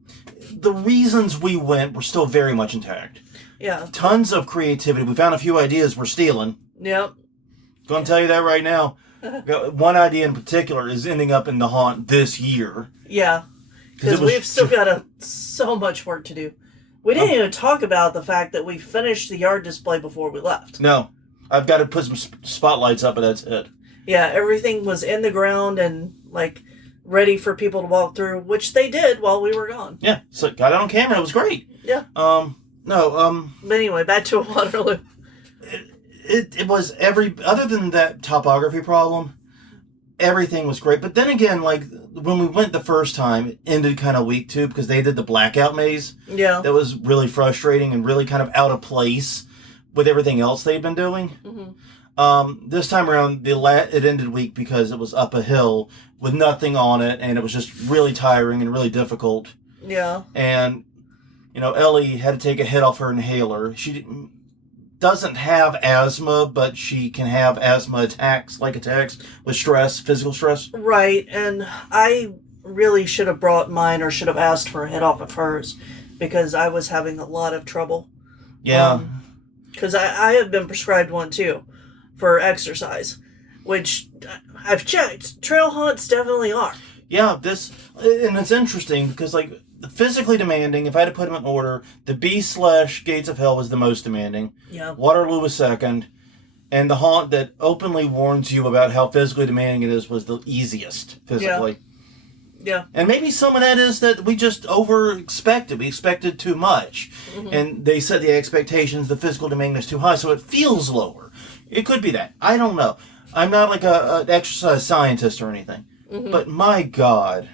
the reasons we went were still very much intact. Yeah. Tons of creativity. We found a few ideas we're stealing. Yep. Gonna tell you that right now. Got one idea in particular is ending up in the haunt this year. Yeah, because we've still got so much work to do. We didn't even talk about the fact that we finished the yard display before we left. No, I've got to put some spotlights up, and that's it. Yeah, everything was in the ground and like ready for people to walk through, which they did while we were gone. Yeah, so got it on camera. It was great. Yeah. But anyway, back to Waterloo. It was other than that topography problem, everything was great. But then again, like when we went the first time, it ended kind of weak too because they did the blackout maze. Yeah. That was really frustrating and really kind of out of place with everything else they'd been doing. Mm-hmm. This time around, it ended weak because it was up a hill with nothing on it, and it was just really tiring and really difficult. Yeah. And, Ellie had to take a hit off her inhaler. She doesn't have asthma, but she can have asthma attacks with stress, physical stress. Right, and I really should have brought mine or should have asked for a hit off of hers because I was having a lot of trouble. Yeah. Because I have been prescribed one too for exercise, which I've checked. Trail haunts definitely are. Yeah, and it's interesting because, like, physically demanding, if I had to put them in order, the B/Gates of Hell was the most demanding. Yeah. Waterloo was second. And the haunt that openly warns you about how physically demanding it is was the easiest physically. Yeah. And maybe some of that is that we just over-expected. We expected too much. Mm-hmm. And they set the expectations, the physical demand is too high, so it feels lower. It could be that. I don't know. I'm not like an exercise scientist or anything. Mm-hmm. But my God,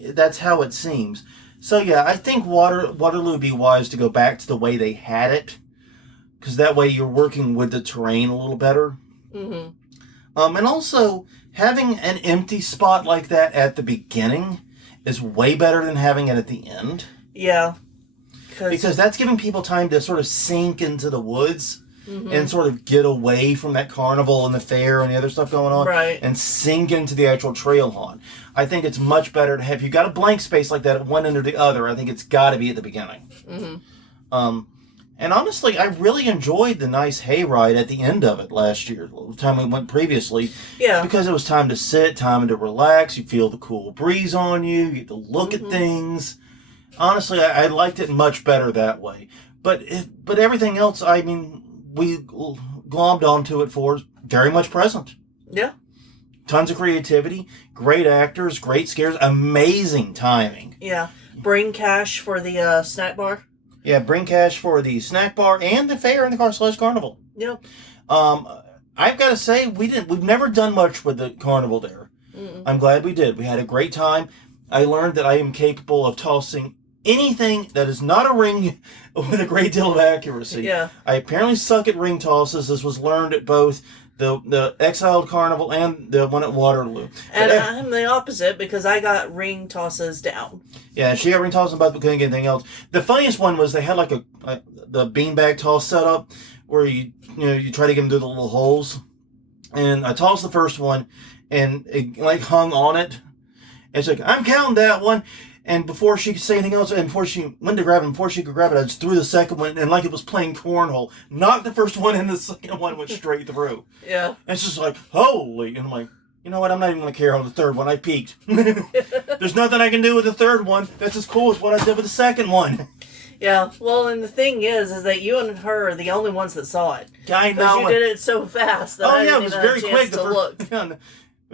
that's how it seems. So yeah, I think Waterloo would be wise to go back to the way they had it, because that way you're working with the terrain a little better. Mm-hmm. And also, having an empty spot like that at the beginning is way better than having it at the end. Yeah. Because that's giving people time to sort of sink into the woods. Mm-hmm. And sort of get away from that carnival and the fair and the other stuff going on. Right. And sink into the actual trail haunt. I think it's much better to have, if you've got a blank space like that at one end or the other, I think it's got to be at the beginning. Mm-hmm. And honestly, I really enjoyed the nice hayride at the end of it last year, the time we went previously. Yeah. Because it was time to sit, time to relax, you feel the cool breeze on you, you get to look at things. Honestly, I liked it much better that way. But everything else, I mean, we glommed onto it for very much present. Yeah. Tons of creativity, great actors, great scares, amazing timing. Yeah. Bring cash for the snack bar. Yeah, bring cash for the snack bar and the fair and the Carnival. Yeah. I've got to say, we've never done much with the carnival there. Mm-mm. I'm glad we did. We had a great time. I learned that I am capable of tossing anything that is not a ring with a great deal of accuracy. Yeah. I apparently suck at ring tosses. This was learned at both the Exiled Carnival and the one at Waterloo. And I'm the opposite because I got ring tosses down. Yeah, she got ring tosses but couldn't get anything else. The funniest one was they had like the beanbag toss set up where you try to get them through the little holes. And I tossed the first one and it like hung on it. And it's like, I'm counting that one. And before she could say anything else, and before she went to grab it, before she could grab it, I just threw the second one, and like it was playing cornhole. Knocked the first one, and the second one went straight through. Yeah. And it's just like, holy. And I'm like, you know what? I'm not even going to care on the third one. I peeked. There's nothing I can do with the third one. That's as cool as what I did with the second one. Yeah. Well, and the thing is that you and her are the only ones that saw it. I know. Because you did it so fast that I didn't even have a chance to look. Yeah, it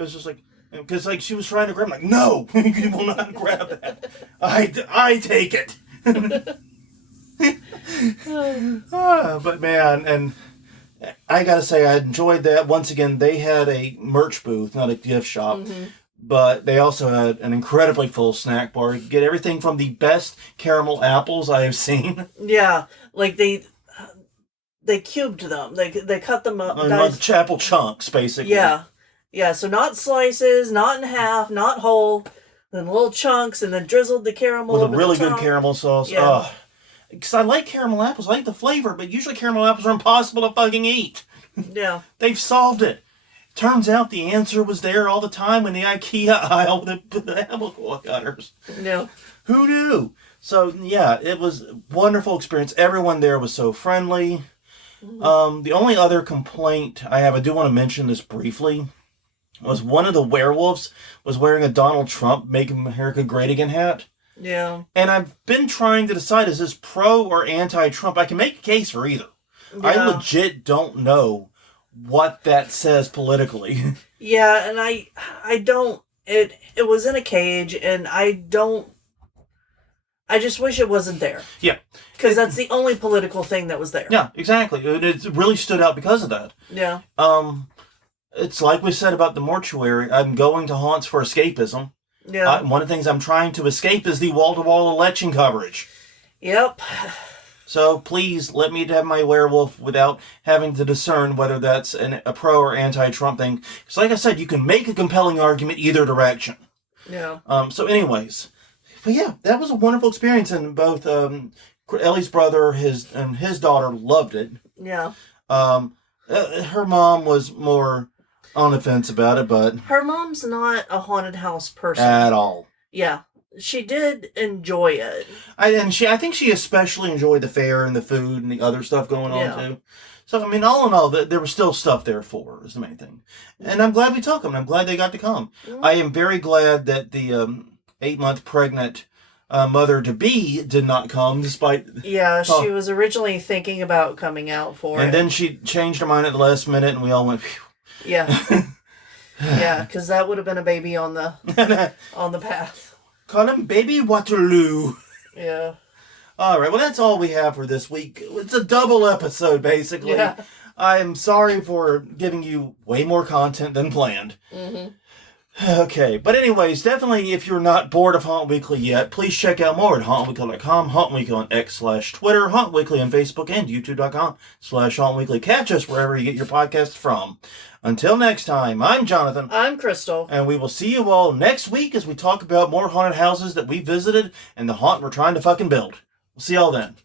was just like... Because like she was trying to grab, I'm like, no, you will not grab that. I take it. But man, and I gotta say, I enjoyed that. Once again, they had a merch booth, not a gift shop, but they also had an incredibly full snack bar. You could get everything from the best caramel apples I have seen. Yeah, like they cubed them. They cut them up. Like apple chunks, basically. Yeah. Yeah, so not slices, not in half, not whole, then little chunks, and then drizzled the caramel with over a really the top. good caramel sauce. Yeah. Because I like caramel apples. I like the flavor, but usually caramel apples are impossible to fucking eat. Yeah. They've solved it. Turns out the answer was there all the time in the IKEA aisle with the apple cutters. Yeah. Who knew? So, yeah, it was a wonderful experience. Everyone there was so friendly. The only other complaint I have, I do want to mention this briefly, was one of the werewolves was wearing a Donald Trump Make America Great Again hat. Yeah. And I've been trying to decide, is this pro or anti-Trump? I can make a case for either. Yeah. I legit don't know what that says politically. Yeah, and I don't, it was in a cage, and I just wish it wasn't there. Yeah. Because that's the only political thing that was there. Yeah, exactly. It really stood out because of that. Yeah. It's like we said about the mortuary. I'm going to haunts for escapism. Yeah. One of the things I'm trying to escape is the wall-to-wall election coverage. Yep. So please let me have my werewolf without having to discern whether that's a pro or anti-Trump thing. Because like I said, you can make a compelling argument either direction. Yeah. So anyways, but yeah, that was a wonderful experience, and both Ellie's brother and his daughter loved it. Yeah. Her mom was more on the fence about it, but Her mom's not a haunted house person. at all. Yeah. She did enjoy it. I think she especially enjoyed the fair and the food and the other stuff going on too. So I mean, all in all, there was still stuff there for her, is the main thing. And I'm glad we took them. I'm glad they got to come. Mm-hmm. I am very glad that the 8-month pregnant mother-to-be did not come, despite... Yeah, she was originally thinking about coming out for it. And then she changed her mind at the last minute, and we all went, phew. Yeah. Yeah, because that would have been a baby on the path. Call him Baby Waterloo. Yeah. All right, well, that's all we have for this week. It's a double episode, basically. Yeah. I am sorry for giving you way more content than planned. Mm-hmm. Okay, but anyways, definitely if you're not bored of Haunt Weekly yet, please check out more at hauntweekly.com, Haunt Weekly on X/Twitter, Haunt Weekly on Facebook, and YouTube.com/Haunt Weekly. Catch us wherever you get your podcasts from. Until next time, I'm Jonathan. I'm Crystal. And we will see you all next week as we talk about more haunted houses that we visited and the haunt we're trying to fucking build. We'll see y'all then.